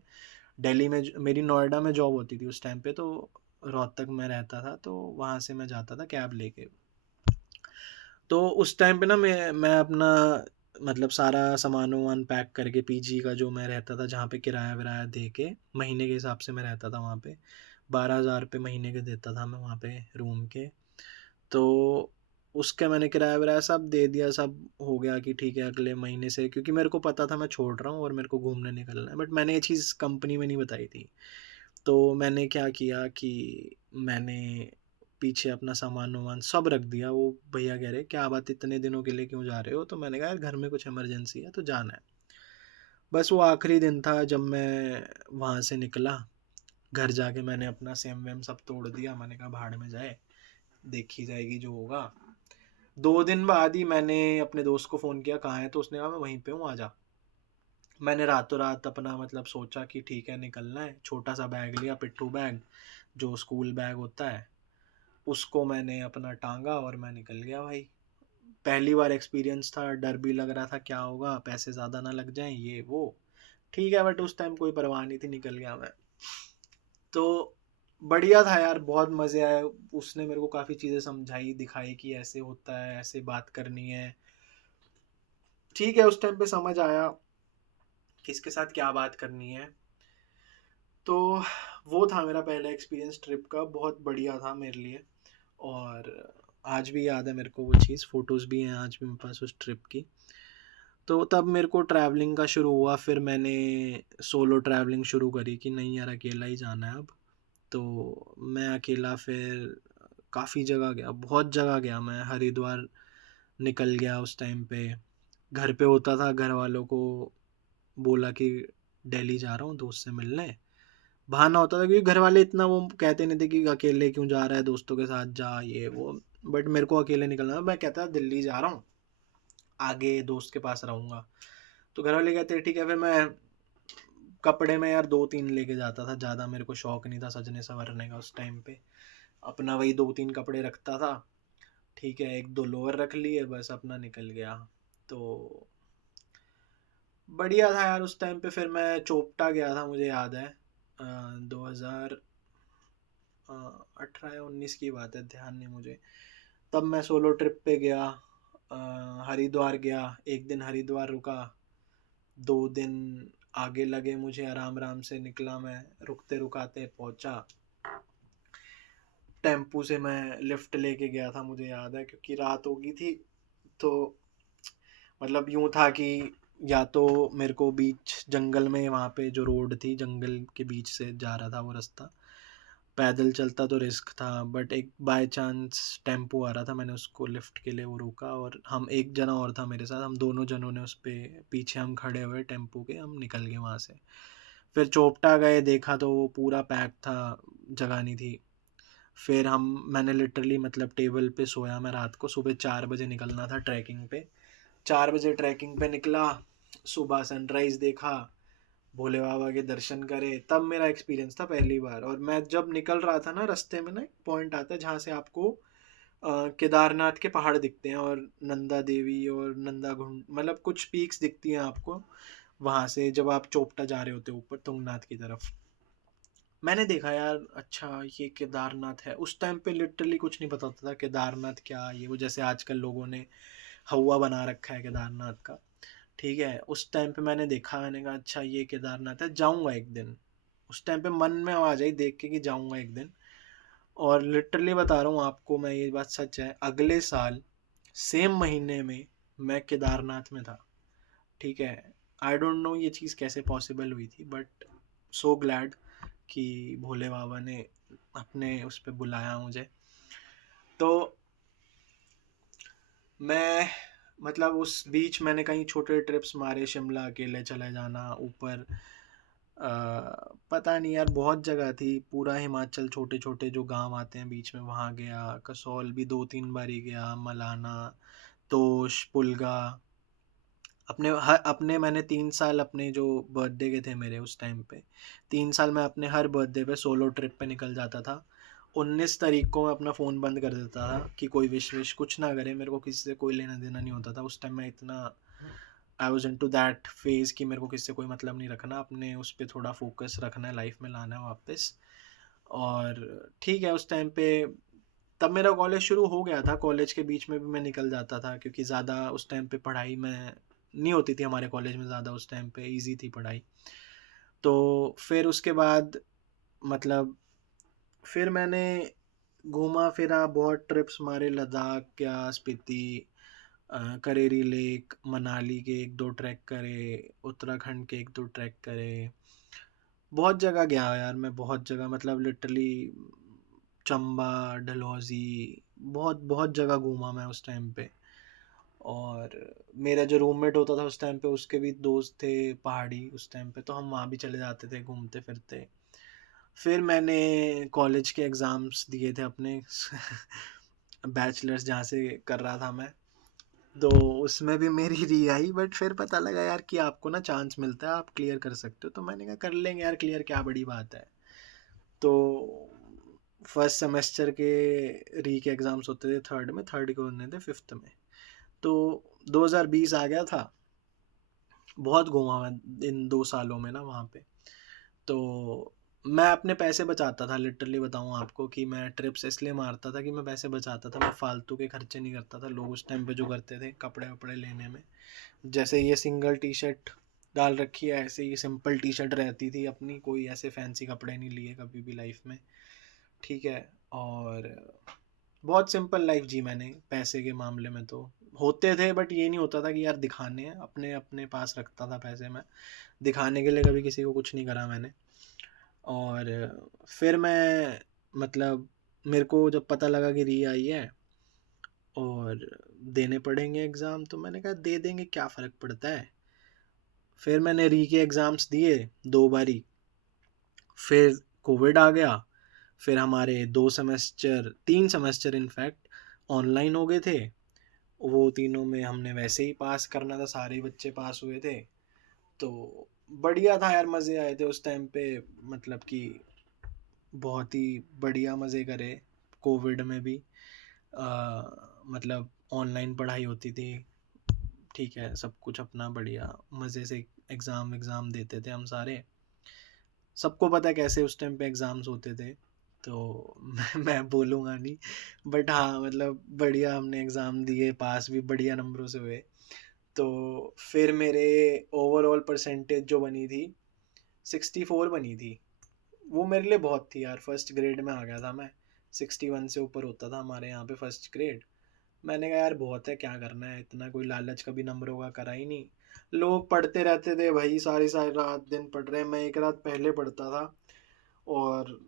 दिल्ली में मेरी नोएडा में जॉब होती थी उस टाइम पे, तो रोहतक में रहता था, तो वहाँ से मैं जाता था कैब लेके। तो उस टाइम पे ना मैं अपना मतलब सारा सामान वामान पैक करके, पीजी का जो मैं रहता था, जहाँ पे किराया विराया दे के महीने के हिसाब से मैं रहता था वहाँ पे, 12,000 रुपये महीने के देता था मैं वहाँ पे रूम के। तो उसका मैंने किराया विराया सब दे दिया, सब हो गया कि ठीक है अगले महीने से, क्योंकि मेरे को पता था मैं छोड़ रहा हूँ और मेरे को घूमने निकलना है, बट मैंने ये चीज़ कंपनी में नहीं बताई थी। तो मैंने क्या किया कि मैंने पीछे अपना सामान वामान सब रख दिया। वो भैया कह रहे क्या बात, इतने दिनों के लिए क्यों जा रहे हो, तो मैंने कहा यार घर में कुछ इमरजेंसी है तो जाना है। बस वो आखिरी दिन था जब मैं वहाँ से निकला, घर जाके मैंने अपना सेम वेम सब तोड़ दिया, मैंने कहा भाड़ में जाए, देखी जाएगी जो होगा। 2 दिन बाद ही मैंने अपने दोस्त को फ़ोन किया कहाँ है, तो उसने कहा मैं वहीं पे हूँ आजा। मैंने रातों रात अपना मतलब सोचा कि ठीक है निकलना है, छोटा सा बैग लिया, पिट्ठू बैग जो स्कूल बैग होता है, उसको मैंने अपना टांगा और मैं निकल गया भाई। पहली बार एक्सपीरियंस था, डर भी लग रहा था क्या होगा, पैसे ज़्यादा ना लग जाएं ये वो। ठीक है, बट उस टाइम कोई परवाह नहीं थी, निकल गया मैं। तो बढ़िया था यार, बहुत मज़े आए। उसने मेरे को काफ़ी चीज़ें समझाई दिखाई कि ऐसे होता है, ऐसे बात करनी है। ठीक है, उस टाइम पे समझ आया किसके साथ क्या बात करनी है। तो वो था मेरा पहला एक्सपीरियंस ट्रिप का, बहुत बढ़िया था मेरे लिए। और आज भी याद है मेरे को वो चीज़, फ़ोटोज़ भी हैं आज भी मेरे पास उस ट्रिप की। तो तब मेरे को ट्रैवलिंग का शुरू हुआ, फिर मैंने सोलो ट्रैवलिंग शुरू करी कि नहीं यार अकेला ही जाना है अब। तो मैं अकेला फिर काफ़ी जगह गया, बहुत जगह गया मैं, हरिद्वार निकल गया उस टाइम पे। घर पे होता था, घर वालों को बोला कि दिल्ली जा रहा हूँ दोस्त से मिलने, बहाना होता था, क्योंकि घर वाले इतना वो कहते नहीं थे कि अकेले क्यों जा रहा है, दोस्तों के साथ जा ये वो। बट मेरे को अकेले निकलना, मैं कहता दिल्ली जा रहा हूँ, आगे दोस्त के पास रहूँगा। तो घर वाले कहते ठीक है, फिर मैं कपड़े में यार 2-3 लेके जाता था, ज़्यादा मेरे को शौक नहीं था सजने संवरने का उस टाइम पे। अपना वही 2-3 कपड़े रखता था, ठीक है, 1-2 लोअर रख लिए, बस अपना निकल गया। तो बढ़िया था यार उस टाइम पे। फिर मैं चोपटा गया था, मुझे याद है 2018 या 19 की बात है, ध्यान नहीं मुझे। तब मैं सोलो ट्रिप पे गया, हरिद्वार गया, 1 दिन हरिद्वार रुका, 2 दिन आगे लगे मुझे, आराम आराम से निकला मैं, रुकते रुकाते पहुंचा। टेम्पू से मैं लिफ्ट लेके गया था मुझे याद है, क्योंकि रात हो गई थी। तो मतलब यूँ था कि या तो मेरे को बीच जंगल में, वहाँ पे जो रोड थी जंगल के बीच से जा रहा था वो रास्ता, पैदल चलता तो रिस्क था, बट एक बाय चांस टेम्पो आ रहा था, मैंने उसको लिफ्ट के लिए वो रोका, और हम एक जना और था मेरे साथ, हम दोनों जनों ने उस पे पीछे हम खड़े हुए टेम्पो के, हम निकल गए वहाँ से। फिर चोपटा गए, देखा तो वो पूरा पैक था, जगह नहीं थी। फिर हम मैंने लिटरली मतलब टेबल पे सोया मैं रात को, सुबह 4 बजे निकलना था ट्रैकिंग पे। 4 बजे ट्रैकिंग पे निकला, सुबह सनराइज देखा, भोले बाबा के दर्शन करे, तब मेरा एक्सपीरियंस था पहली बार। और मैं जब निकल रहा था ना, रास्ते में ना एक पॉइंट आता है जहाँ से आपको केदारनाथ के पहाड़ दिखते हैं, और नंदा देवी और नंदा घुंड, मतलब कुछ पीक्स दिखती हैं आपको वहाँ से, जब आप चोपटा जा रहे होते हो ऊपर तुंगनाथ की तरफ। मैंने देखा यार, अच्छा ये केदारनाथ है। उस टाइम पे लिटरली कुछ नहीं पता था केदारनाथ क्या, ये वो जैसे आजकल लोगों ने हवा बना रखा है केदारनाथ का। ठीक है, उस टाइम पे मैंने देखा, मैंने कहा अच्छा ये केदारनाथ है, जाऊंगा एक दिन। उस टाइम पे मन में आ जाई देख के कि जाऊंगा एक दिन। और लिटरली बता रहा हूँ आपको मैं, ये बात सच है, अगले साल सेम महीने में मैं केदारनाथ में था। ठीक है, आई डोंट नो ये चीज़ कैसे पॉसिबल हुई थी, बट सो ग्लैड कि भोले बाबा ने अपने उस पर बुलाया मुझे। तो मैं मतलब उस बीच मैंने कहीं छोटे ट्रिप्स मारे, शिमला अकेले चले जाना ऊपर, पता नहीं यार बहुत जगह थी, पूरा हिमाचल, छोटे छोटे जो गांव आते हैं बीच में, वहाँ गया, कसौल भी 2-3 बारी गया, मलाना, तोश, पुलगा। अपने मैंने 3 साल अपने जो बर्थडे के थे मेरे उस टाइम पे, 3 साल मैं अपने हर बर्थडे पे सोलो ट्रिप पे निकल जाता था। 19 तारीख को मैं अपना फ़ोन बंद कर देता था कि कोई विश विश कुछ ना करे, मेरे को किसी से कोई लेना देना नहीं होता था उस टाइम। मैं इतना I was into that phase कि मेरे को किसी से कोई मतलब नहीं रखना, अपने उस पर थोड़ा फोकस रखना है, लाइफ में लाना है वापस। और ठीक है, उस टाइम पे तब मेरा कॉलेज शुरू हो गया था, कॉलेज के बीच में भी मैं निकल जाता था, क्योंकि ज़्यादा उस टाइम पे पढ़ाई में नहीं होती थी हमारे कॉलेज में ज़्यादा, उस टाइम पे इजी थी पढ़ाई। तो फिर उसके बाद मतलब फिर मैंने घूमा फिरा, बहुत ट्रिप्स मारे, लद्दाख या स्पीति, करेरी लेक, मनाली के 1-2 ट्रैक करे, उत्तराखंड के 1-2 ट्रैक करे, बहुत जगह गया यार मैं, बहुत जगह मतलब लिटरली चंबा, डलहौजी, बहुत बहुत जगह घूमा मैं उस टाइम पे। और मेरा जो रूममेट होता था उस टाइम पे, उसके भी दोस्त थे पहाड़ी उस टाइम पे, तो हम वहाँ भी चले जाते थे घूमते फिरते। फिर मैंने कॉलेज के एग्ज़ाम्स दिए थे अपने बैचलर्स जहाँ से कर रहा था मैं, तो उसमें भी मेरी री आई, बट फिर पता लगा यार कि आपको ना चांस मिलता है, आप क्लियर कर सकते हो, तो मैंने कहा कर लेंगे यार क्लियर, क्या बड़ी बात है। तो फर्स्ट सेमेस्टर के री के एग्ज़ाम्स होते थे थर्ड में, थर्ड के होने थे फिफ्थ में। तो 2020 आ गया था, बहुत घूमा मैं इन 2 सालों में ना वहाँ पे। तो मैं अपने पैसे बचाता था, लिटरली बताऊँ आपको कि मैं ट्रिप्स इसलिए मारता था कि मैं पैसे बचाता था, मैं फालतू के खर्चे नहीं करता था। लोग उस टाइम पे जो करते थे कपड़े वपड़े लेने में, जैसे ये सिंगल टी शर्ट डाल रखी है, ऐसे ही सिंपल टी शर्ट रहती थी अपनी, कोई ऐसे फैंसी कपड़े नहीं लिए कभी भी लाइफ में। ठीक है, और बहुत सिंपल लाइफ जी मैंने पैसे के मामले में, तो होते थे बट ये नहीं होता था कि यार दिखाने हैं, अपने अपने पास रखता था पैसे मैं, दिखाने के लिए कभी किसी को कुछ नहीं करा मैंने। और फिर मैं मतलब मेरे को जब पता लगा कि री आई है और देने पड़ेंगे एग्ज़ाम, तो मैंने कहा दे देंगे, क्या फ़र्क पड़ता है। फिर मैंने री के एग्ज़ाम्स दिए 2 बारी। फिर कोविड आ गया, फिर हमारे 2 सेमेस्टर 3 सेमेस्टर इनफैक्ट ऑनलाइन हो गए थे। वो तीनों में हमने वैसे ही पास करना था, सारे बच्चे पास हुए थे। तो बढ़िया था यार, मज़े आए थे उस टाइम पे, मतलब कि बहुत ही बढ़िया मज़े करे कोविड में भी। मतलब ऑनलाइन पढ़ाई होती थी, ठीक है, सब कुछ अपना बढ़िया मज़े से एग्ज़ाम एग्ज़ाम देते थे हम सारे। सबको पता है कैसे उस टाइम पे एग्ज़ाम्स होते थे, तो मैं बोलूँगा नहीं, बट हाँ मतलब बढ़िया हमने एग्ज़ाम दिए, पास भी बढ़िया नंबरों से हुए। तो फिर मेरे ओवरऑल परसेंटेज जो बनी थी 64 बनी थी। वो मेरे लिए बहुत थी यार, फर्स्ट ग्रेड में आ गया था मैं, 61 से ऊपर होता था हमारे यहाँ पे फर्स्ट ग्रेड। मैंने कहा यार बहुत है, क्या करना है, इतना कोई लालच कभी नंबरों का करा ही नहीं। लोग पढ़ते रहते थे भाई, सारी-सारी रात दिन पढ़ रहे हैं, मैं एक रात पहले पढ़ता था और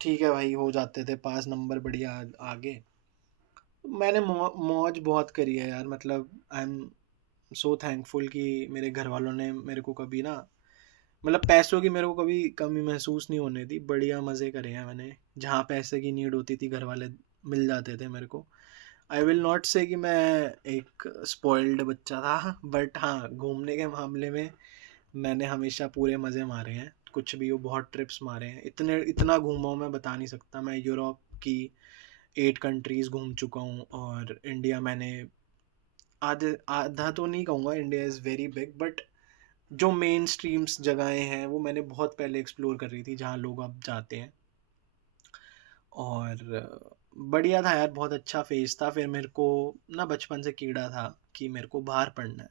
ठीक है भाई, हो जाते थे पास, नंबर बढ़िया आगे। मैंने मौज बहुत करी है यार, मतलब आई एम सो थैंकफुल कि मेरे घर वालों ने मेरे को कभी ना, मतलब पैसों की मेरे को कभी कमी महसूस नहीं होने दी। बढ़िया मज़े करे हैं मैंने, जहाँ पैसे की नीड होती थी घर वाले मिल जाते थे मेरे को। आई विल नॉट से कि मैं एक स्पॉइल्ड बच्चा था, बट हाँ, घूमने के मामले में मैंने हमेशा पूरे मज़े मारे हैं। कुछ भी हो, बहुत ट्रिप्स मारे हैं, इतना घूमा हूँ मैं बता नहीं सकता। मैं यूरोप की 8 कंट्रीज़ घूम चुका हूँ, और इंडिया मैंने आधे आधा तो नहीं कहूँगा, India is very big, but जो मेन स्ट्रीम्स जगहें हैं वो मैंने बहुत पहले एक्सप्लोर कर रही थी, जहाँ लोग अब जाते हैं। और बढ़िया था यार, बहुत अच्छा फेज़ था। फिर मेरे को ना बचपन से कीड़ा था कि मेरे को बाहर पढ़ना है,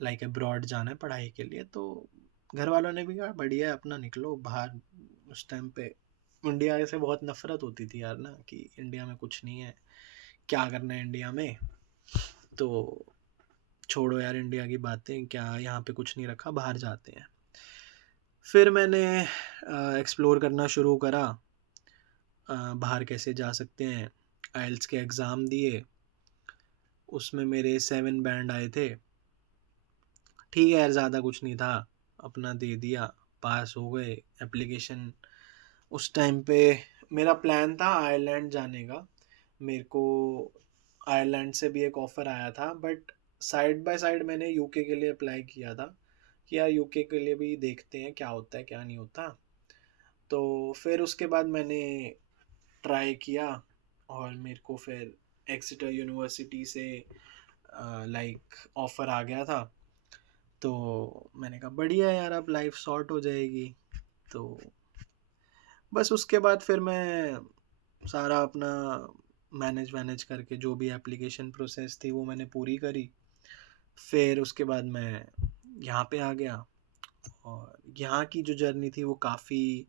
लाइक अब्रॉड जाना है पढ़ाई के लिए। तो घर वालों ने भी कहा बढ़िया है, अपना निकलो बाहर। उस टाइम पे इंडिया से बहुत नफरत होती थी यार ना, कि इंडिया में कुछ नहीं है, क्या करना है इंडिया में। तो छोड़ो यार इंडिया की बातें, क्या यहाँ पे कुछ नहीं रखा, बाहर जाते हैं। फिर मैंने एक्सप्लोर करना शुरू करा, बाहर कैसे जा सकते हैं। आइल्स के एग्ज़ाम दिए, उसमें मेरे 7 बैंड आए थे। ठीक है यार, ज़्यादा कुछ नहीं था, अपना दे दिया, पास हो गए। एप्लीकेशन उस टाइम पे मेरा प्लान था आयरलैंड जाने का। मेरे को आयरलैंड से भी एक ऑफ़र आया था, बट साइड बाय साइड मैंने यूके के लिए अप्लाई किया था कि यार यूके के लिए भी देखते हैं क्या होता है क्या नहीं होता। तो फिर उसके बाद मैंने ट्राई किया, और मेरे को फिर एक्सेटर यूनिवर्सिटी से लाइक ऑफ़र आ गया था। तो मैंने कहा बढ़िया यार, अब लाइफ सॉर्ट हो जाएगी। तो बस उसके बाद फिर मैं सारा अपना मैनेज मैनेज करके, जो भी एप्लीकेशन प्रोसेस थी वो मैंने पूरी करी। फिर उसके बाद मैं यहाँ पे आ गया, और यहाँ की जो जर्नी थी वो काफ़ी,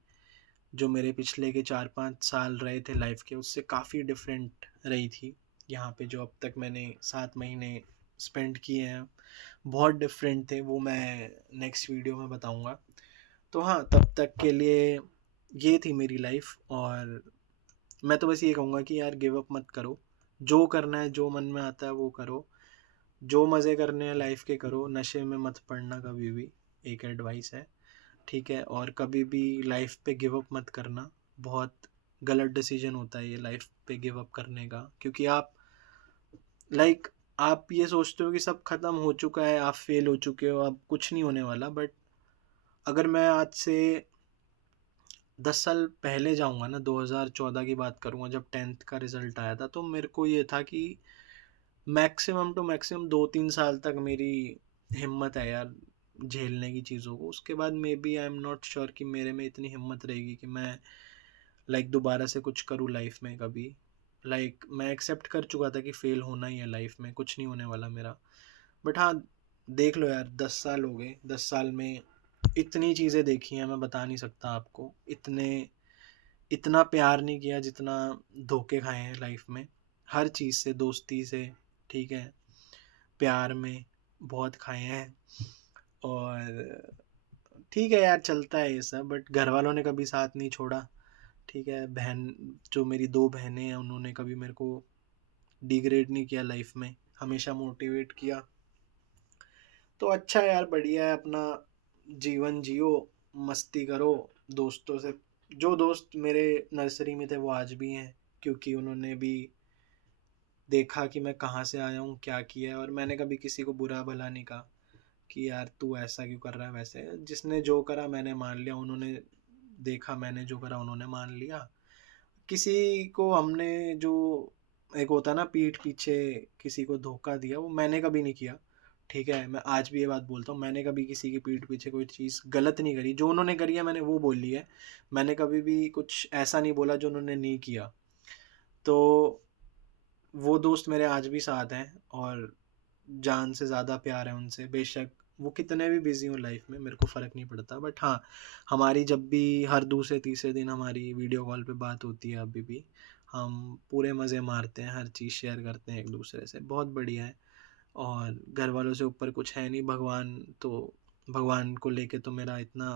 जो मेरे पिछले के 4-5 साल रहे थे लाइफ के, उससे काफ़ी डिफरेंट रही थी। यहाँ पे जो अब तक मैंने 7 महीने स्पेंड किए हैं, बहुत डिफरेंट थे। वो मैं नेक्स्ट वीडियो में बताऊँगा। तो हाँ, तब तक के लिए ये थी मेरी लाइफ। और मैं तो बस ये कहूँगा कि यार गिव अप मत करो, जो करना है, जो मन में आता है वो करो, जो मज़े करने हैं लाइफ के करो, नशे में मत पड़ना कभी भी, एक एडवाइस है। ठीक है, और कभी भी लाइफ पे गिव अप मत करना। बहुत गलत डिसीजन होता है ये लाइफ पे गिव अप करने का, क्योंकि आप लाइक आप ये सोचते हो कि सब खत्म हो चुका है, आप फेल हो चुके हो, अब कुछ नहीं होने वाला। बट अगर मैं आज से 10 साल पहले जाऊंगा ना, 2014 की बात करूंगा, जब 10th का रिजल्ट आया था, तो मेरे को ये था कि मैक्सिमम टू मैक्सिमम 2-3 साल तक मेरी हिम्मत है यार झेलने की चीज़ों को। उसके बाद maybe I am not sure कि मेरे में इतनी हिम्मत रहेगी कि मैं लाइक दोबारा से कुछ करूँ लाइफ में कभी। लाइक मैं एक्सेप्ट कर चुका था कि फेल होना ही है लाइफ में, कुछ नहीं होने वाला मेरा। बट हाँ, देख लो यार, 10 साल हो गए, 10 साल में इतनी चीज़ें देखी हैं, मैं बता नहीं सकता आपको। इतना प्यार नहीं किया जितना धोखे खाए हैं लाइफ में, हर चीज़ से, दोस्ती से, ठीक है, प्यार में बहुत खाए हैं। और ठीक है यार, चलता है ये सब, बट घर वालों ने कभी साथ नहीं छोड़ा। ठीक है, बहन, जो मेरी 2 बहनें हैं, उन्होंने कभी मेरे को डिग्रेड नहीं किया लाइफ में, हमेशा मोटिवेट किया। तो अच्छा है यार, बढ़िया है, अपना जीवन जियो, मस्ती करो दोस्तों से। जो दोस्त मेरे नर्सरी में थे वो आज भी हैं, क्योंकि उन्होंने भी देखा कि मैं कहाँ से आया हूँ, क्या किया है। और मैंने कभी किसी को बुरा भला नहीं कहा कि यार तू ऐसा क्यों कर रहा है, वैसे। जिसने जो करा मैंने मान लिया, उन्होंने देखा मैंने जो करा उन्होंने मान लिया। किसी को हमने जो, एक होता ना पीठ पीछे किसी को धोखा दिया, वो मैंने कभी नहीं किया। ठीक है, मैं आज भी ये बात बोलता हूँ, मैंने कभी किसी की पीठ पीछे कोई चीज़ गलत नहीं करी। जो उन्होंने करी है मैंने वो बोली है, मैंने कभी भी कुछ ऐसा नहीं बोला जो उन्होंने नहीं किया। तो वो दोस्त मेरे आज भी साथ हैं, और जान से ज़्यादा प्यार है उनसे। बेशक वो कितने भी बिजी हो लाइफ में, मेरे को फ़र्क नहीं पड़ता। बट हाँ, हमारी जब भी हर दूसरे तीसरे दिन हमारी वीडियो कॉल पे बात होती है, अभी भी हम पूरे मज़े मारते हैं, हर चीज़ शेयर करते हैं एक दूसरे से, बहुत बढ़िया है। और घर वालों से ऊपर कुछ है नहीं। भगवान को लेके तो मेरा इतना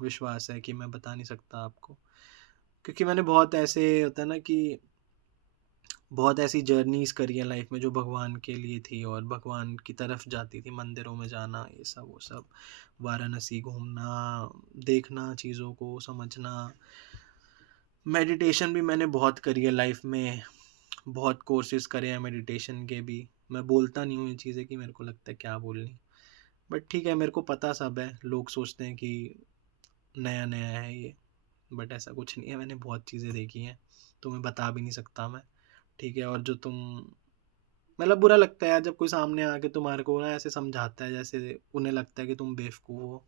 विश्वास है कि मैं बता नहीं सकता आपको, क्योंकि मैंने बहुत ऐसे होता है ना कि बहुत ऐसी जर्नीज़ करी है लाइफ में जो भगवान के लिए थी और भगवान की तरफ जाती थी, मंदिरों में जाना, ये सब वो सब, वाराणसी घूमना, देखना, चीज़ों को समझना। मेडिटेशन भी मैंने बहुत करी है लाइफ में, बहुत कोर्सेज करे हैं मेडिटेशन के भी। मैं बोलता नहीं हूँ ये चीज़ें कि मेरे को लगता है क्या बोलनी, बट ठीक है, मेरे को पता सब है। लोग सोचते हैं कि नया नया है ये, बट ऐसा कुछ नहीं है। मैंने बहुत चीज़ें देखी हैं, तुम्हें बता भी नहीं सकता मैं। ठीक है, और जो तुम, मतलब बुरा लगता है यार जब कोई सामने आके तुम्हारे को ना ऐसे समझाता है जैसे उन्हें लगता है कि तुम बेवकूफ़ हो,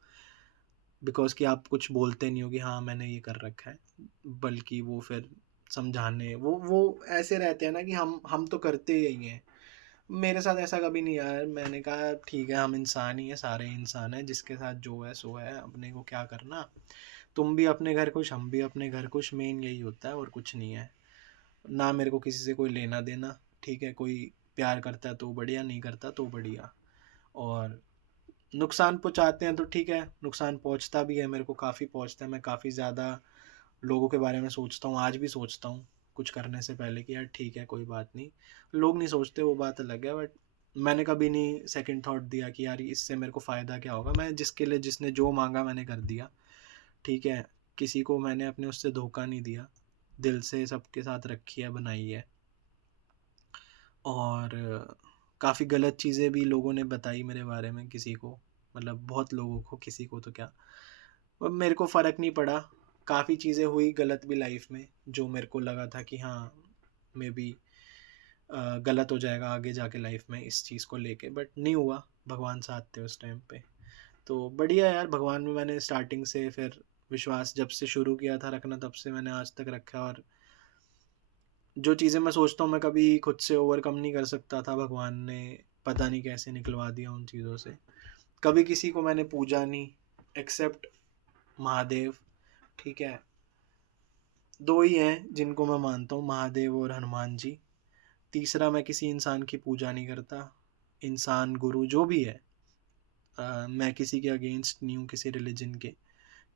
बिकॉज कि आप कुछ बोलते नहीं हो कि हाँ मैंने ये कर रखा है, बल्कि वो फिर समझाने वो ऐसे रहते हैं ना कि हम तो करते ही हैं। मेरे साथ ऐसा कभी नहीं यार। मैंने कहा ठीक है, हम इंसान ही हैं, सारे इंसान हैं, जिसके साथ जो है सो है, अपने को क्या करना। तुम भी अपने घर खुश, हम भी अपने घर खुश, मेन यही होता है और कुछ नहीं है। ना मेरे को किसी से कोई लेना देना। ठीक है, कोई प्यार करता है तो बढ़िया, नहीं करता तो बढ़िया। और नुकसान पहुंचाते हैं तो ठीक है, नुकसान पहुंचता भी है, मेरे को काफ़ी पहुंचता है। मैं काफ़ी ज़्यादा लोगों के बारे में सोचता हूँ, आज भी सोचता हूँ कुछ करने से पहले कि यार ठीक है कोई बात नहीं। लोग नहीं सोचते वो बात अलग है, बट मैंने कभी नहीं सेकंड थॉट दिया कि यार इससे मेरे को फ़ायदा क्या होगा। मैं जिसके लिए जिसने जो मांगा मैंने कर दिया। ठीक है, किसी को मैंने अपने उससे धोखा नहीं दिया, दिल से सबके साथ रखी है, बनाई है। और काफ़ी गलत चीज़ें भी लोगों ने बताई मेरे बारे में किसी को, मतलब बहुत लोगों को, किसी को तो क्या, अब मेरे को फ़र्क नहीं पड़ा। काफ़ी चीज़ें हुई गलत भी लाइफ में, जो मेरे को लगा था कि हाँ मे बी गलत हो जाएगा आगे जाके लाइफ में इस चीज़ को लेके, बट नहीं हुआ। भगवान साथ थे उस टाइम पे। तो बढ़िया यार, भगवान में मैंने स्टार्टिंग से फिर विश्वास जब से शुरू किया था रखना, तब से मैंने आज तक रखा। और जो चीज़ें मैं सोचता हूँ मैं कभी खुद से ओवरकम नहीं कर सकता था, भगवान ने पता नहीं कैसे निकलवा दिया उन चीज़ों से। कभी किसी को मैंने पूजा नहीं, एक्सेप्ट महादेव। ठीक है, दो ही हैं जिनको मैं मानता हूँ, महादेव और हनुमान जी। तीसरा मैं किसी इंसान की पूजा नहीं करता। इंसान, गुरु, जो भी है, मैं किसी के अगेंस्ट नहीं हूँ, किसी रिलीजन के,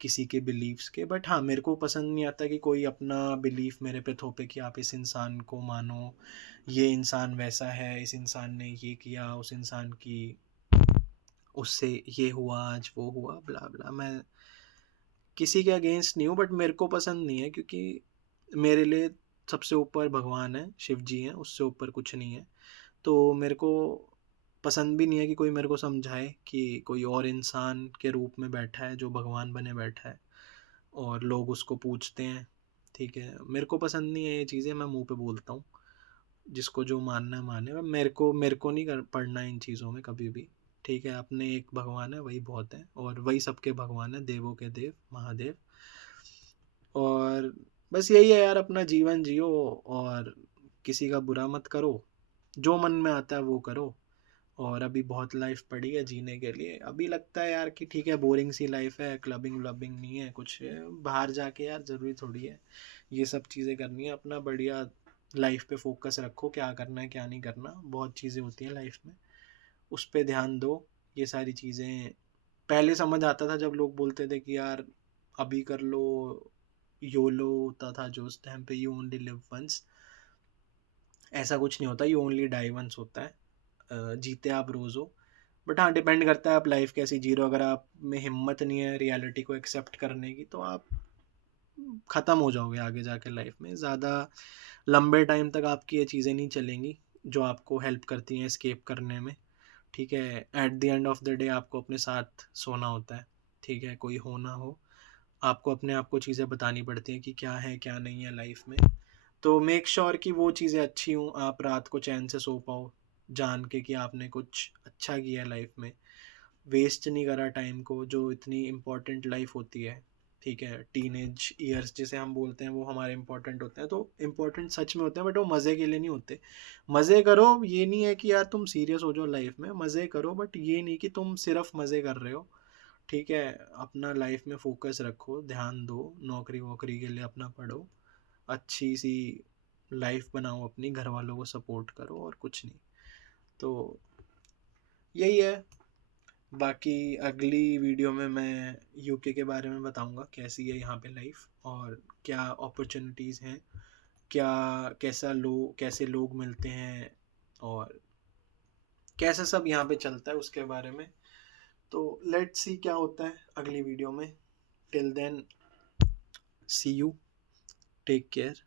किसी के बिलीव्स के। बट हाँ, मेरे को पसंद नहीं आता कि कोई अपना बिलीफ मेरे पे थोपे कि आप इस इंसान को मानो, ये इंसान वैसा है, इस इंसान ने ये किया, उस इंसान की उससे ये हुआ, आज वो हुआ, ब्ला ब्ला। मैं किसी के अगेंस्ट नहीं हूँ, बट मेरे को पसंद नहीं है, क्योंकि मेरे लिए सबसे ऊपर भगवान है, शिव जी हैं, उससे ऊपर कुछ नहीं है। तो मेरे को पसंद भी नहीं है कि कोई मेरे को समझाए कि कोई और इंसान के रूप में बैठा है जो भगवान बने बैठा है और लोग उसको पूछते हैं। ठीक है, मेरे को पसंद नहीं है ये चीज़ें, मैं मुंह पे बोलता हूँ, जिसको जो मानना है माने। मेरे को नहीं कर पढ़ना इन चीज़ों में कभी भी। ठीक है, अपने एक भगवान है, वही बहुत है, और वही सबके भगवान है, देवों के देव, महादेव। और बस यही है यार, अपना जीवन जियो और किसी का बुरा मत करो, जो मन में आता है वो करो। और अभी बहुत लाइफ पड़ी है जीने के लिए। अभी लगता है यार कि ठीक है, बोरिंग सी लाइफ है, क्लबिंग व्लबिंग नहीं है कुछ, बाहर जाके यार ज़रूरी थोड़ी है ये सब चीज़ें करनी है। अपना बढ़िया लाइफ पे फोकस रखो, क्या करना है क्या नहीं करना, बहुत चीज़ें होती हैं लाइफ में, उस पर ध्यान दो। ये सारी चीज़ें पहले समझ आता था जब लोग बोलते थे कि यार अभी कर लो, योलो होता था जो उस टाइम पे, यू ओनली लिव वंस। ऐसा कुछ नहीं होता, यू ओनली डाई वंस होता है। जीते आप रोज़ हो। बट हाँ, डिपेंड करता है आप लाइफ कैसी जी रहे हो। अगर आप में हिम्मत नहीं है रियलिटी को एक्सेप्ट करने की, तो आप ख़त्म हो जाओगे आगे जाके लाइफ में। ज़्यादा लंबे टाइम तक आपकी ये चीज़ें नहीं चलेंगी जो आपको हेल्प करती हैं एस्केप करने में। ठीक है, at the end of the day आपको अपने साथ सोना होता है। ठीक है, कोई हो ना हो, आपको अपने आप को चीज़ें बतानी पड़ती हैं कि क्या है क्या नहीं है लाइफ में। तो मेक श्योर कि वो चीज़ें अच्छी हों, आप रात को चैन से सो पाओ जान के कि आपने कुछ अच्छा किया लाइफ में, वेस्ट नहीं करा टाइम को, जो इतनी इम्पोर्टेंट लाइफ होती है। ठीक है, टीनेज ईयर्स जिसे हम बोलते हैं वो हमारे इंपॉर्टेंट होते हैं, तो इम्पोर्टेंट सच में होते हैं, बट वो मज़े के लिए नहीं होते। मज़े करो, ये नहीं है कि यार तुम सीरियस हो जाओ लाइफ में, मज़े करो, बट ये नहीं कि तुम सिर्फ मज़े कर रहे हो। ठीक है, अपना लाइफ में फोकस रखो, ध्यान दो, नौकरी वोकरी के लिए अपना पढ़ो, अच्छी सी लाइफ बनाओ अपनी, घर वालों को सपोर्ट करो, और कुछ नहीं। तो यही है। बाकी अगली वीडियो में मैं यूके के बारे में बताऊंगा, कैसी है यहाँ पे लाइफ और क्या अपॉर्चुनिटीज़ हैं, क्या कैसे लोग मिलते हैं और कैसा सब यहाँ पे चलता है उसके बारे में। तो लेट्स सी क्या होता है अगली वीडियो में। Till then, see you, take care.